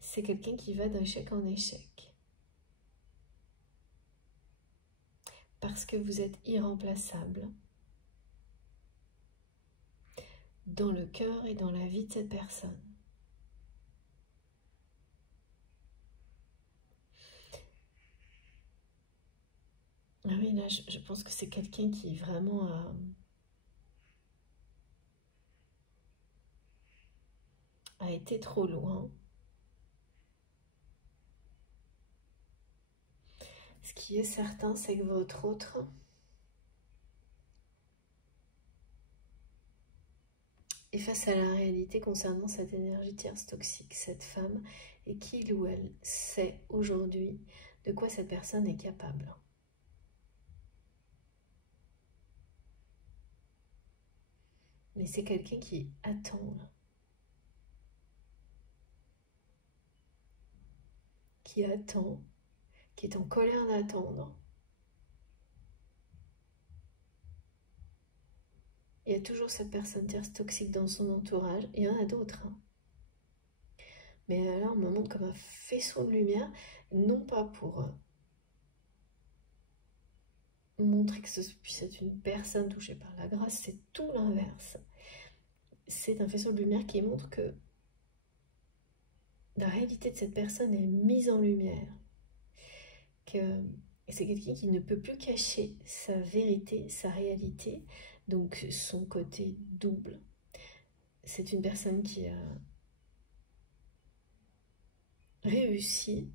c'est quelqu'un qui va d'échec en échec. Parce que vous êtes irremplaçable dans le cœur et dans la vie de cette personne. Ah oui, là, je pense que c'est quelqu'un qui vraiment a été trop loin. Ce qui est certain, c'est que votre autre est face à la réalité concernant cette énergie tierce toxique, cette femme, et qu'il ou elle sait aujourd'hui de quoi cette personne est capable. Mais c'est quelqu'un qui attend, qui attend, qui est en colère d'attendre. Il y a toujours cette personne tierce toxique dans son entourage, et il y en a d'autres. Mais là, on me montre comme un faisceau de lumière, non pas pour montrer que ce puisse être une personne touchée par la grâce, c'est tout l'inverse. C'est un faisceau de lumière qui montre que la réalité de cette personne est mise en lumière, que c'est quelqu'un qui ne peut plus cacher sa vérité, sa réalité, donc son côté double. C'est une personne qui a réussi,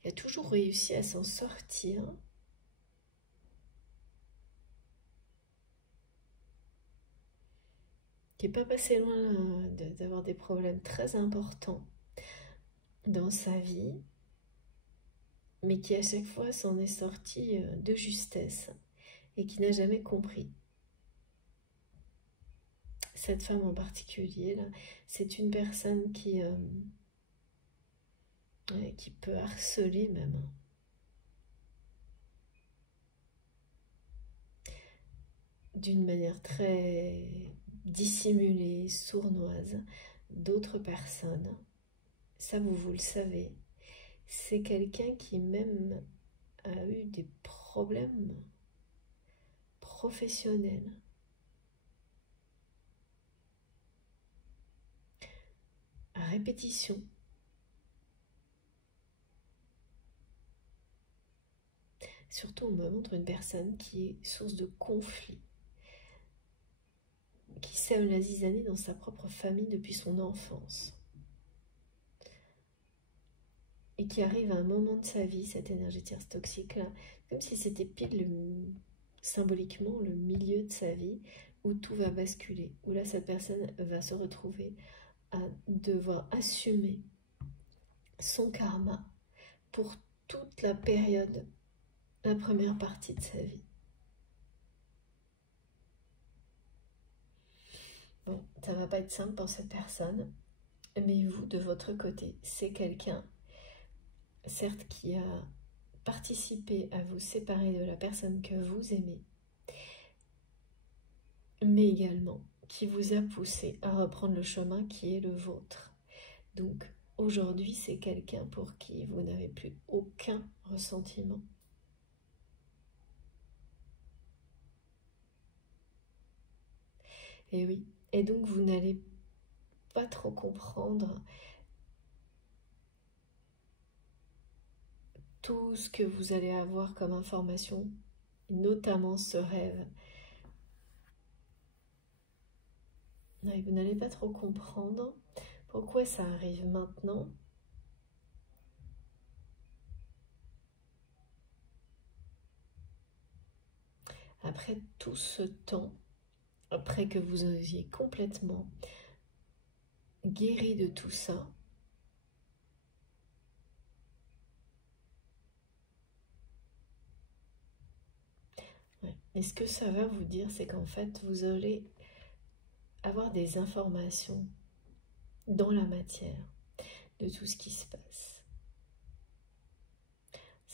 qui a toujours réussi à s'en sortir, qui n'est pas passé loin d'avoir des problèmes très importants dans sa vie, mais qui à chaque fois s'en est sorti de justesse et qui n'a jamais compris. Cette femme en particulier, là, c'est une personne qui peut harceler même. D'une manière très dissimulée, sournoise, d'autres personnes. Ça, vous le savez. C'est quelqu'un qui même a eu des problèmes professionnels. À répétition. Surtout, on me montre une personne qui est source de conflit, qui sème la zizanie dans sa propre famille depuis son enfance. Et qui arrive à un moment de sa vie, cette énergie tierce toxique-là, comme si c'était pile symboliquement le milieu de sa vie où tout va basculer, où là cette personne va se retrouver à devoir assumer son karma pour toute la période, la première partie de sa vie. Bon, ça va pas être simple pour cette personne, mais vous, de votre côté, c'est quelqu'un, certes, qui a participé à vous séparer de la personne que vous aimez, mais également qui vous a poussé à reprendre le chemin qui est le vôtre. Donc, aujourd'hui, c'est quelqu'un pour qui vous n'avez plus aucun ressentiment. Et oui, et donc vous n'allez pas trop comprendre tout ce que vous allez avoir comme information, notamment ce rêve. Et vous n'allez pas trop comprendre pourquoi ça arrive maintenant. Après tout ce temps, après que vous ayez complètement guéri de tout ça, et ce que ça va vous dire, c'est qu'en fait, vous allez avoir des informations dans la matière de tout ce qui se passe.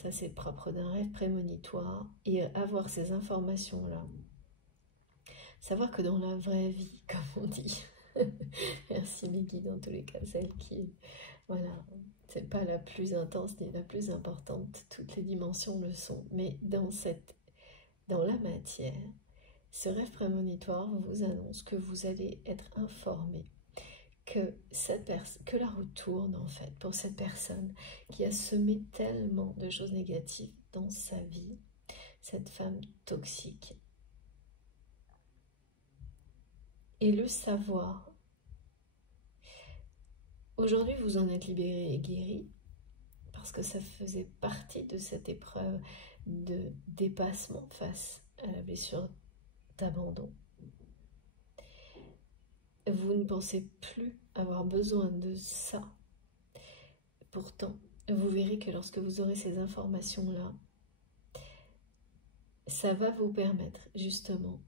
Ça, c'est propre d'un rêve prémonitoire. Et avoir ces informations-là, savoir que dans la vraie vie, comme on dit, merci Meggy dans tous les cas, celle qui, voilà, c'est pas la plus intense ni la plus importante, toutes les dimensions le sont, mais dans la matière, ce rêve prémonitoire vous annonce que vous allez être informé que la roue tourne en fait pour cette personne qui a semé tellement de choses négatives dans sa vie, cette femme toxique. Et le savoir, aujourd'hui vous en êtes libéré et guéri parce que ça faisait partie de cette épreuve de dépassement face à la blessure d'abandon. Vous ne pensez plus avoir besoin de ça. Pourtant, vous verrez que lorsque vous aurez ces informations-là, ça va vous permettre justement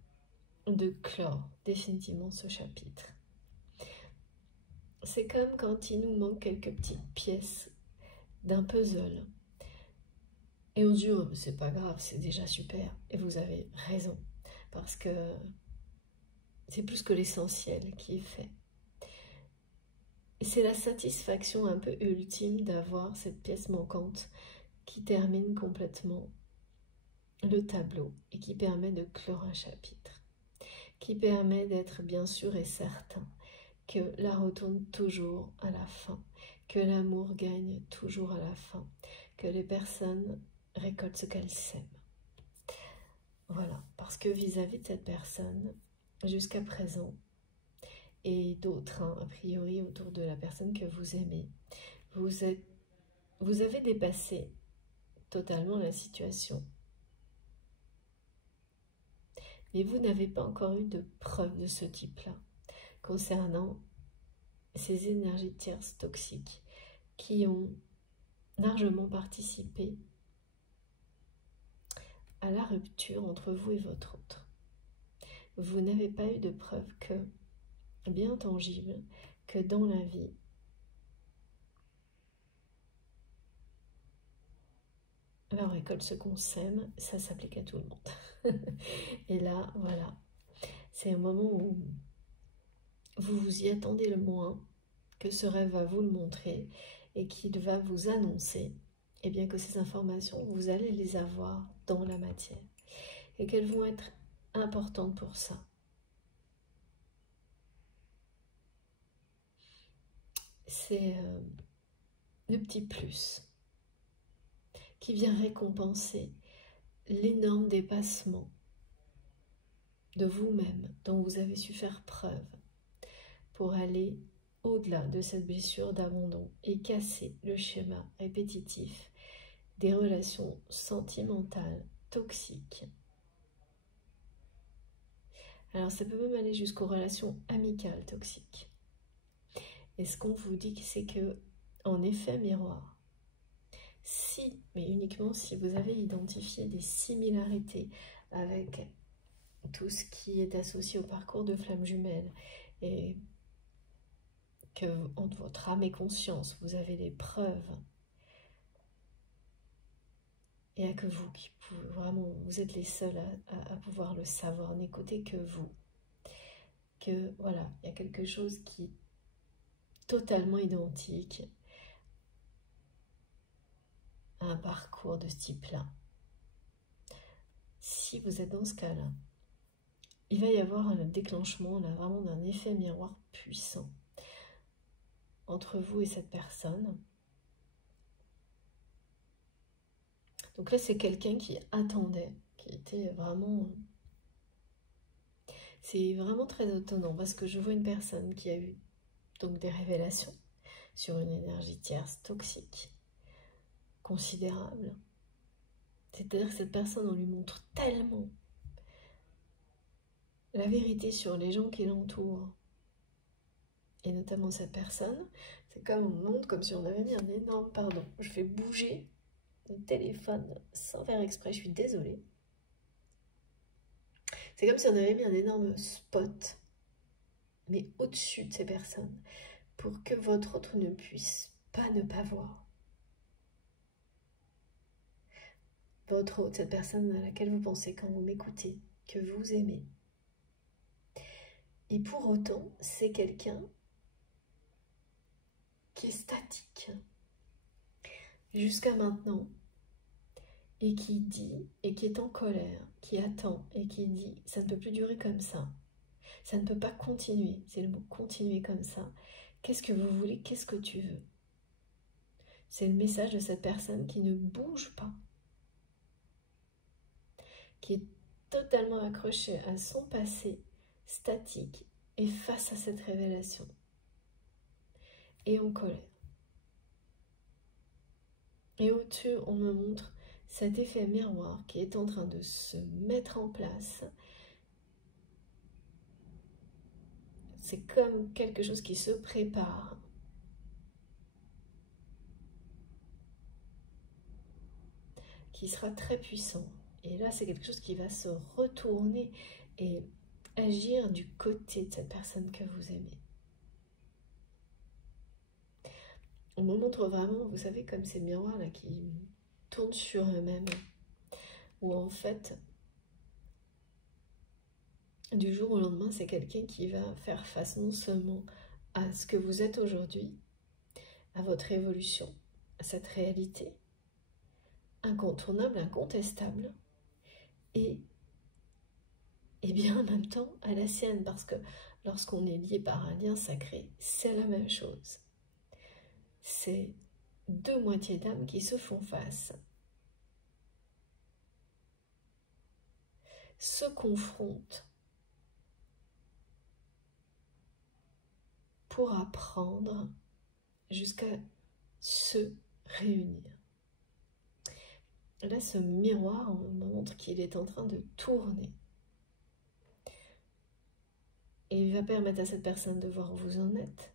de clore définitivement ce chapitre. C'est comme quand il nous manque quelques petites pièces d'un puzzle. Et on se dit, oh, c'est pas grave, c'est déjà super. Et vous avez raison, parce que c'est plus que l'essentiel qui est fait. Et c'est la satisfaction un peu ultime d'avoir cette pièce manquante qui termine complètement le tableau et qui permet de clore un chapitre, qui permet d'être bien sûr et certain que la retourne toujours à la fin, que l'amour gagne toujours à la fin, que les personnes récoltent ce qu'elles sèment. Voilà, parce que vis-à-vis de cette personne, jusqu'à présent, et d'autres, a priori, autour de la personne que vous aimez, vous avez dépassé totalement la situation. Mais vous n'avez pas encore eu de preuve de ce type-là concernant ces énergies tierces toxiques qui ont largement participé à la rupture entre vous et votre autre. Vous n'avez pas eu de preuve bien tangible que dans la vie, on récolte ce qu'on sème, ça s'applique à tout le monde. Et là, voilà, c'est un moment où vous vous y attendez le moins, que ce rêve va vous le montrer et qu'il va vous annoncer eh bien, que ces informations, vous allez les avoir dans la matière et qu'elles vont être importantes pour ça. C'est le petit plus qui vient récompenser l'énorme dépassement de vous-même dont vous avez su faire preuve pour aller au-delà de cette blessure d'abandon et casser le schéma répétitif des relations sentimentales toxiques. Alors ça peut même aller jusqu'aux relations amicales toxiques. Et ce qu'on vous dit, c'est que, en effet miroir, si, mais uniquement si vous avez identifié des similarités avec tout ce qui est associé au parcours de flamme jumelle et que entre votre âme et conscience, vous avez des preuves et à que vous, qui pouvez, vraiment, vous êtes les seuls à pouvoir le savoir, n'écoutez que vous, que voilà, il y a quelque chose qui est totalement identique à un parcours de ce type-là. Si vous êtes dans ce cas-là, il va y avoir un déclenchement là, vraiment d'un effet miroir puissant entre vous et cette personne. Donc là, c'est quelqu'un qui attendait, qui était vraiment... C'est vraiment très étonnant parce que je vois une personne qui a eu donc des révélations sur une énergie tierce toxique considérable. C'est-à-dire que cette personne, on lui montre tellement la vérité sur les gens qui l'entourent, et notamment cette personne, c'est comme on montre comme si on avait mis un énorme, pardon, je fais bouger mon téléphone sans faire exprès, je suis désolée. C'est comme si on avait mis un énorme spot, mais au-dessus de ces personnes, pour que votre autre ne puisse pas ne pas voir. votre autre, cette personne à laquelle vous pensez quand vous m'écoutez, que vous aimez. Et pour autant, c'est quelqu'un qui est statique jusqu'à maintenant et qui dit, et qui est en colère, qui attend et qui dit « ça ne peut plus durer comme ça, ça ne peut pas continuer », c'est le mot « continuer comme ça ». Qu'est-ce que vous voulez? Qu'est-ce que tu veux? C'est le message de cette personne qui ne bouge pas, qui est totalement accrochée à son passé, statique, et face à cette révélation, et en colère. Et au-dessus, on me montre cet effet miroir qui est en train de se mettre en place. C'est comme quelque chose qui se prépare. Qui sera très puissant. Et là, c'est quelque chose qui va se retourner et agir du côté de cette personne que vous aimez. On me montre vraiment, vous savez, comme ces miroirs-là qui tournent sur eux-mêmes, où en fait, du jour au lendemain, c'est quelqu'un qui va faire face non seulement à ce que vous êtes aujourd'hui, à votre évolution, à cette réalité incontournable, incontestable, et bien en même temps à la sienne, parce que lorsqu'on est lié par un lien sacré, c'est la même chose. C'est deux moitiés d'âme qui se font face, se confrontent pour apprendre jusqu'à se réunir. Là, ce miroir, on me montre qu'il est en train de tourner. Et il va permettre à cette personne de voir où vous en êtes.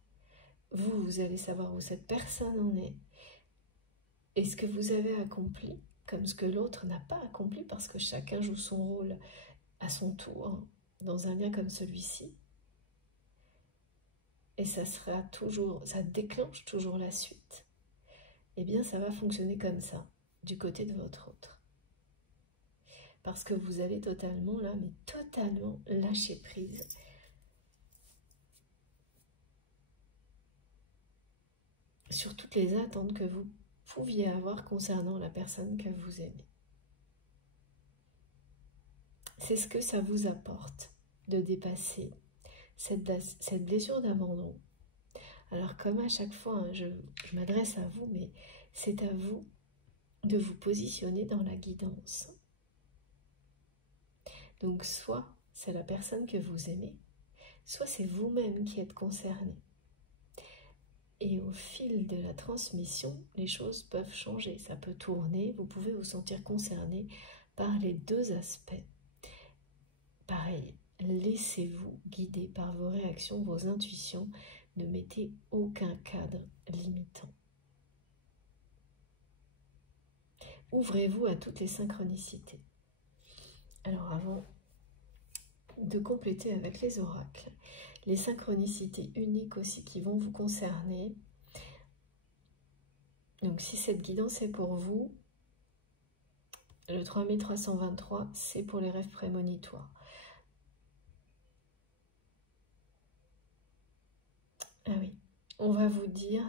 Vous, vous allez savoir où cette personne en est. Et ce que vous avez accompli, comme ce que l'autre n'a pas accompli, parce que chacun joue son rôle à son tour, dans un lien comme celui-ci. Et ça sera toujours, ça déclenche toujours la suite. Eh bien, ça va fonctionner comme ça, du côté de votre autre. Parce que vous allez totalement, là, mais totalement lâcher prise. Sur toutes les attentes que vous pouviez avoir concernant la personne que vous aimez. C'est ce que ça vous apporte de dépasser cette blessure d'abandon. Alors comme à chaque fois, hein, je m'adresse à vous, mais c'est à vous de vous positionner dans la guidance. Donc soit c'est la personne que vous aimez, soit c'est vous-même qui êtes concerné. Et au fil de la transmission, les choses peuvent changer, ça peut tourner, vous pouvez vous sentir concerné par les deux aspects. Pareil, laissez-vous guider par vos réactions, vos intuitions, ne mettez aucun cadre limitant. Ouvrez-vous à toutes les synchronicités. Alors avant de compléter avec les oracles, les synchronicités uniques aussi qui vont vous concerner. Donc si cette guidance est pour vous, le 3323, c'est pour les rêves prémonitoires. Ah oui, on va vous dire,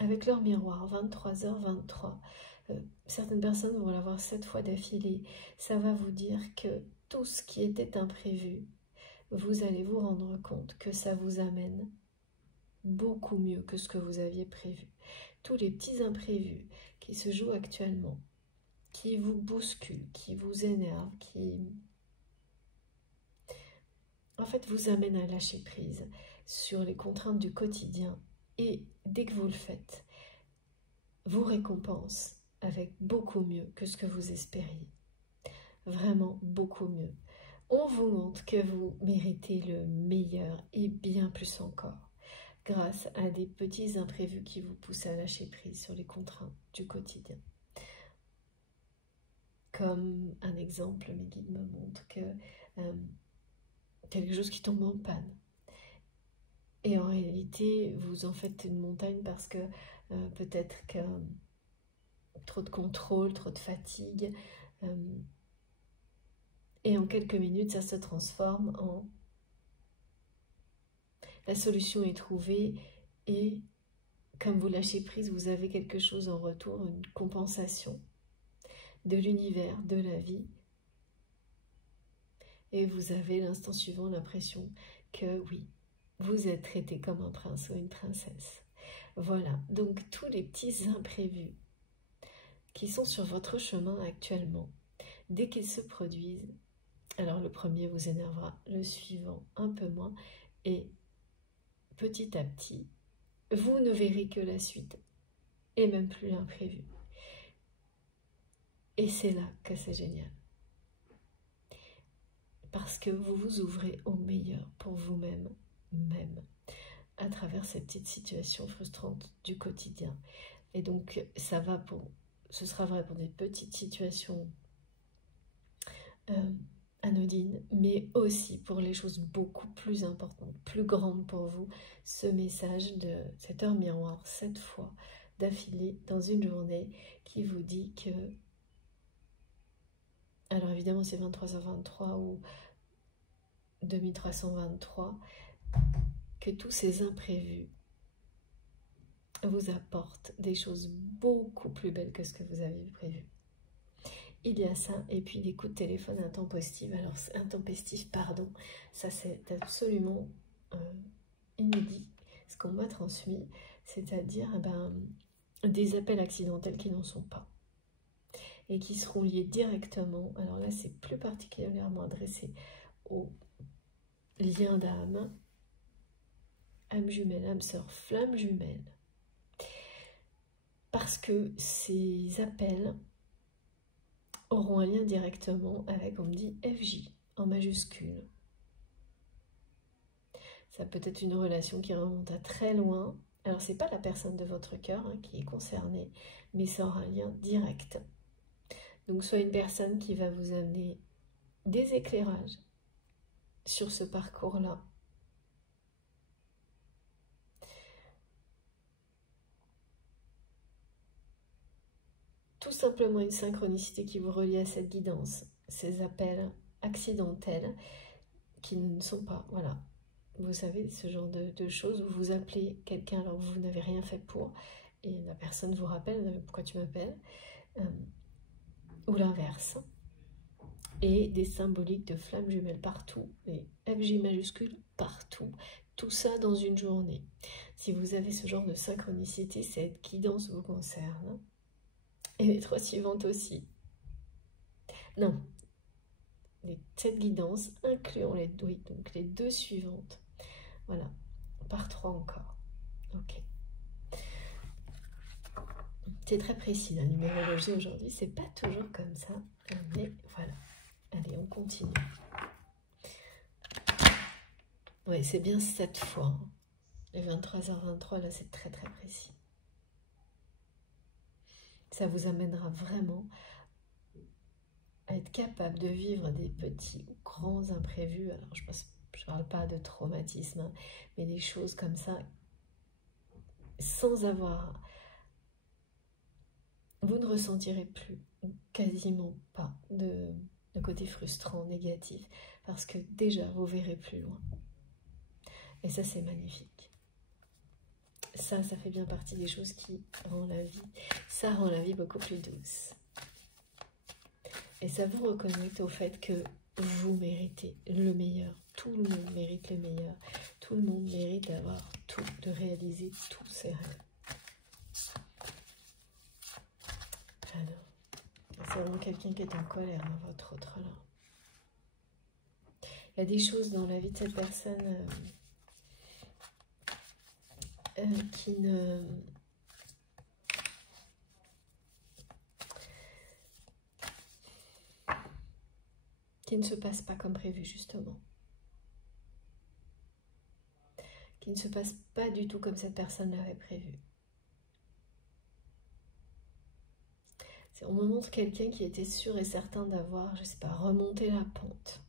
avec leur miroir, 23h23, certaines personnes vont l'avoir 7 fois d'affilée. Ça va vous dire que tout ce qui était imprévu, vous allez vous rendre compte que ça vous amène beaucoup mieux que ce que vous aviez prévu. Tous les petits imprévus qui se jouent actuellement, qui vous bousculent, qui vous énervent, qui en fait vous amènent à lâcher prise sur les contraintes du quotidien. Et dès que vous le faites, vous récompense avec beaucoup mieux que ce que vous espériez. Vraiment beaucoup mieux. On vous montre que vous méritez le meilleur et bien plus encore, grâce à des petits imprévus qui vous poussent à lâcher prise sur les contraintes du quotidien. Comme un exemple, mes guides me montrent que quelque chose qui tombe en panne. Et en réalité, vous en faites une montagne parce que peut-être que trop de contrôle, trop de fatigue. Et en quelques minutes, ça se transforme en la solution est trouvée et comme vous lâchez prise, vous avez quelque chose en retour, une compensation de l'univers, de la vie. Et vous avez l'instant suivant l'impression que oui, vous êtes traité comme un prince ou une princesse. Voilà, donc tous les petits imprévus qui sont sur votre chemin actuellement, dès qu'ils se produisent, alors le premier vous énervera, le suivant un peu moins, et petit à petit, vous ne verrez que la suite, et même plus l'imprévu. Et c'est là que c'est génial. Parce que vous vous ouvrez au meilleur pour vous-même, même, à travers cette petite situation frustrante du quotidien. Et donc, ce sera vrai pour des petites situations anodines, mais aussi pour les choses beaucoup plus importantes, plus grandes pour vous. Ce message de cette heure miroir, 7 fois d'affilée dans une journée, qui vous dit que, alors évidemment c'est 23h23 ou 2323, que tous ces imprévus vous apportent des choses beaucoup plus belles que ce que vous aviez prévu. Il y a ça, et puis des coups de téléphone intempestifs, pardon, ça c'est absolument inédit, ce qu'on m'a transmis, c'est-à-dire des appels accidentels qui n'en sont pas, et qui seront liés directement, alors là c'est plus particulièrement adressé au lien d'âme, âme jumelle, âme sœur, flamme jumelle, parce que ces appels auront un lien directement avec, on me dit, FJ en majuscule. Ça peut être une relation qui remonte à très loin. Alors c'est pas la personne de votre cœur qui est concernée, mais ça aura un lien direct. Donc soit une personne qui va vous amener des éclairages sur ce parcours-là, tout simplement une synchronicité qui vous relie à cette guidance, ces appels accidentels qui ne sont pas, voilà, vous savez, ce genre de choses où vous appelez quelqu'un alors que vous n'avez rien fait pour, et la personne vous rappelle, pourquoi tu m'appelles, ou l'inverse, et des symboliques de flammes jumelles partout, et FJ majuscule partout, tout ça dans une journée. Si vous avez ce genre de synchronicité, cette guidance vous concerne, et les 3 suivantes aussi. Non, cette guidance incluant les 2 suivantes. Voilà, par 3 encore. Ok. C'est très précis la numérologie aujourd'hui, c'est pas toujours comme ça, mais voilà. Allez, on continue. Oui, c'est bien 7 fois. Les 23h23, là, c'est très très précis. Ça vous amènera vraiment à être capable de vivre des petits ou grands imprévus. Alors, je ne parle pas de traumatisme, mais des choses comme ça, sans avoir... Vous ne ressentirez plus, quasiment pas, de côté frustrant, négatif, parce que déjà, vous verrez plus loin. Et ça, c'est magnifique. Ça fait bien partie des choses qui rend la vie, ça rend la vie beaucoup plus douce. Et ça vous reconnecte au fait que vous méritez le meilleur. Tout le monde mérite le meilleur. Tout le monde mérite d'avoir tout, de réaliser tous ses rêves. Alors, c'est vraiment quelqu'un qui est en colère, votre autre là. Il y a des choses dans la vie de cette personne qui ne se passe pas comme prévu, justement. Qui ne se passe pas du tout comme cette personne l'avait prévu. On me montre quelqu'un qui était sûr et certain d'avoir, je ne sais pas, remonté la pente.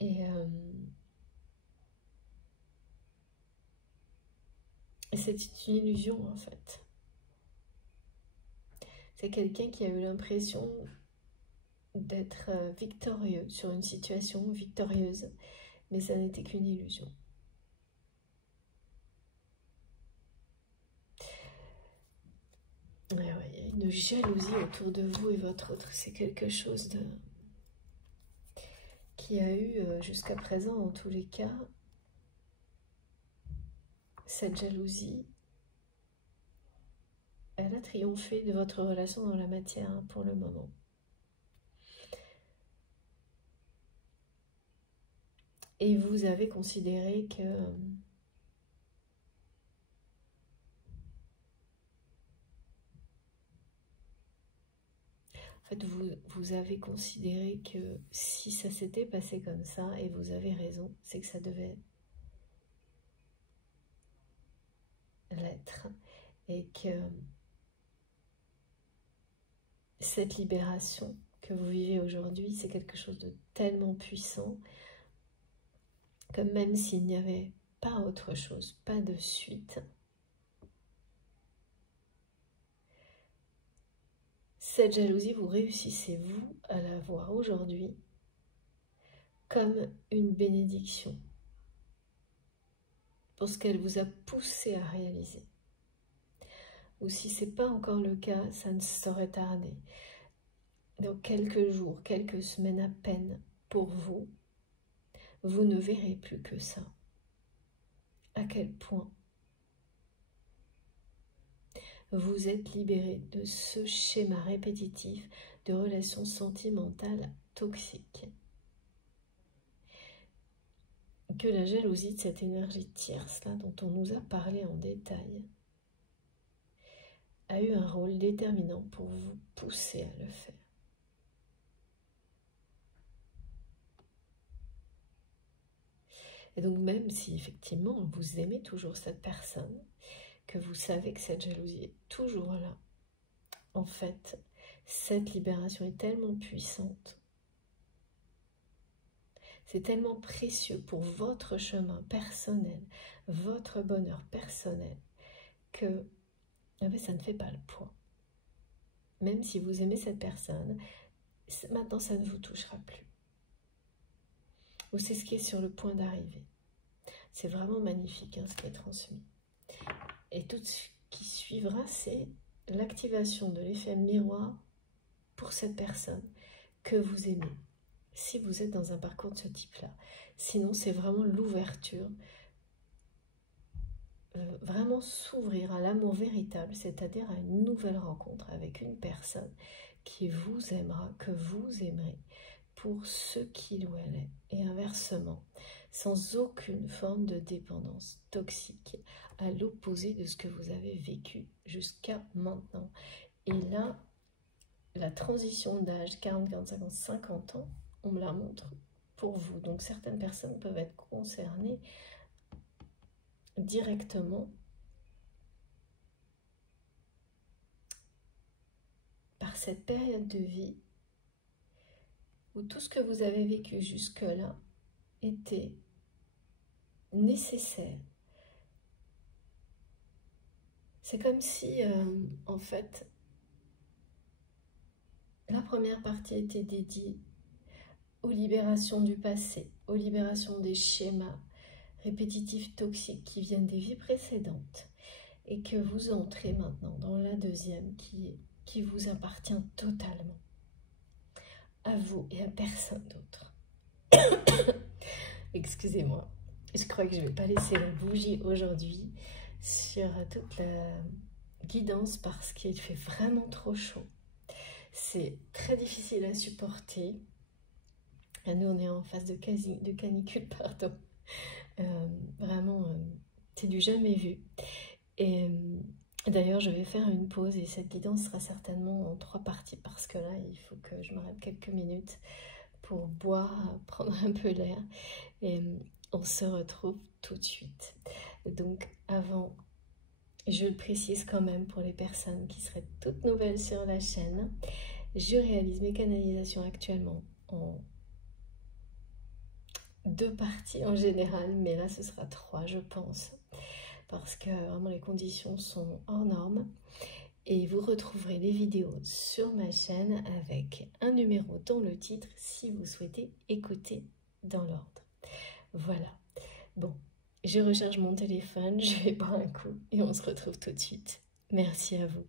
Et Et c'est une illusion en fait. C'est quelqu'un qui a eu l'impression d'être victorieux sur une situation victorieuse, mais ça n'était qu'une illusion. Ouais, il y a une jalousie autour de vous et votre autre, c'est quelque chose qui a eu jusqu'à présent, en tous les cas, cette jalousie, elle a triomphé de votre relation dans la matière pour le moment. Et vous avez considéré que en fait, vous avez considéré que si ça s'était passé comme ça, et vous avez raison, c'est que ça devait l'être, et que cette libération que vous vivez aujourd'hui, c'est quelque chose de tellement puissant que même s'il n'y avait pas autre chose, pas de suite, cette jalousie, vous réussissez, vous, à la voir aujourd'hui comme une bénédiction pour ce qu'elle vous a poussé à réaliser. Ou si ce n'est pas encore le cas, ça ne saurait tarder. Dans quelques jours, quelques semaines à peine, pour vous, vous ne verrez plus que ça. À quel point vous êtes libéré de ce schéma répétitif de relations sentimentales toxiques. Que la jalousie de cette énergie tierce là dont on nous a parlé en détail a eu un rôle déterminant pour vous pousser à le faire. Et donc même si effectivement vous aimez toujours cette personne, que vous savez que cette jalousie est toujours là, en fait, cette libération est tellement puissante, c'est tellement précieux pour votre chemin personnel, votre bonheur personnel, que ça ne fait pas le poids. Même si vous aimez cette personne, maintenant ça ne vous touchera plus. Ou c'est ce qui est sur le point d'arriver. C'est vraiment magnifique ce qui est transmis. Et tout ce qui suivra, c'est l'activation de l'effet miroir pour cette personne que vous aimez, si vous êtes dans un parcours de ce type-là. Sinon, c'est vraiment l'ouverture, vraiment s'ouvrir à l'amour véritable, c'est-à-dire à une nouvelle rencontre avec une personne qui vous aimera, que vous aimerez, pour ce qu'il ou elle est, et inversement, sans aucune forme de dépendance toxique, à l'opposé de ce que vous avez vécu jusqu'à maintenant. Et là, la transition d'âge 40, 45 ans, 50 ans, on me la montre pour vous. Donc certaines personnes peuvent être concernées directement par cette période de vie où tout ce que vous avez vécu jusque-là était nécessaire. C'est comme si, en fait, la première partie était dédiée aux libérations du passé, aux libérations des schémas répétitifs toxiques qui viennent des vies précédentes, et que vous entrez maintenant dans la deuxième qui vous appartient totalement, à vous et à personne d'autre. Excusez-moi, je crois que je ne vais pas laisser la bougie aujourd'hui sur toute la guidance parce qu'il fait vraiment trop chaud. C'est très difficile à supporter. Nous, on est en phase de canicule, pardon. Vraiment, c'est du jamais vu. Et d'ailleurs, je vais faire une pause et cette guidance sera certainement en 3 parties parce que là, il faut que je m'arrête quelques minutes pour boire, prendre un peu l'air. Et on se retrouve tout de suite. Donc, avant, je le précise quand même pour les personnes qui seraient toutes nouvelles sur la chaîne, je réalise mes canalisations actuellement en 2 parties en général, mais là ce sera 3 je pense, parce que vraiment les conditions sont hors normes. Et vous retrouverez les vidéos sur ma chaîne avec un numéro dans le titre si vous souhaitez écouter dans l'ordre. Voilà. Bon, je recharge mon téléphone, je vais boire un coup et on se retrouve tout de suite. Merci à vous.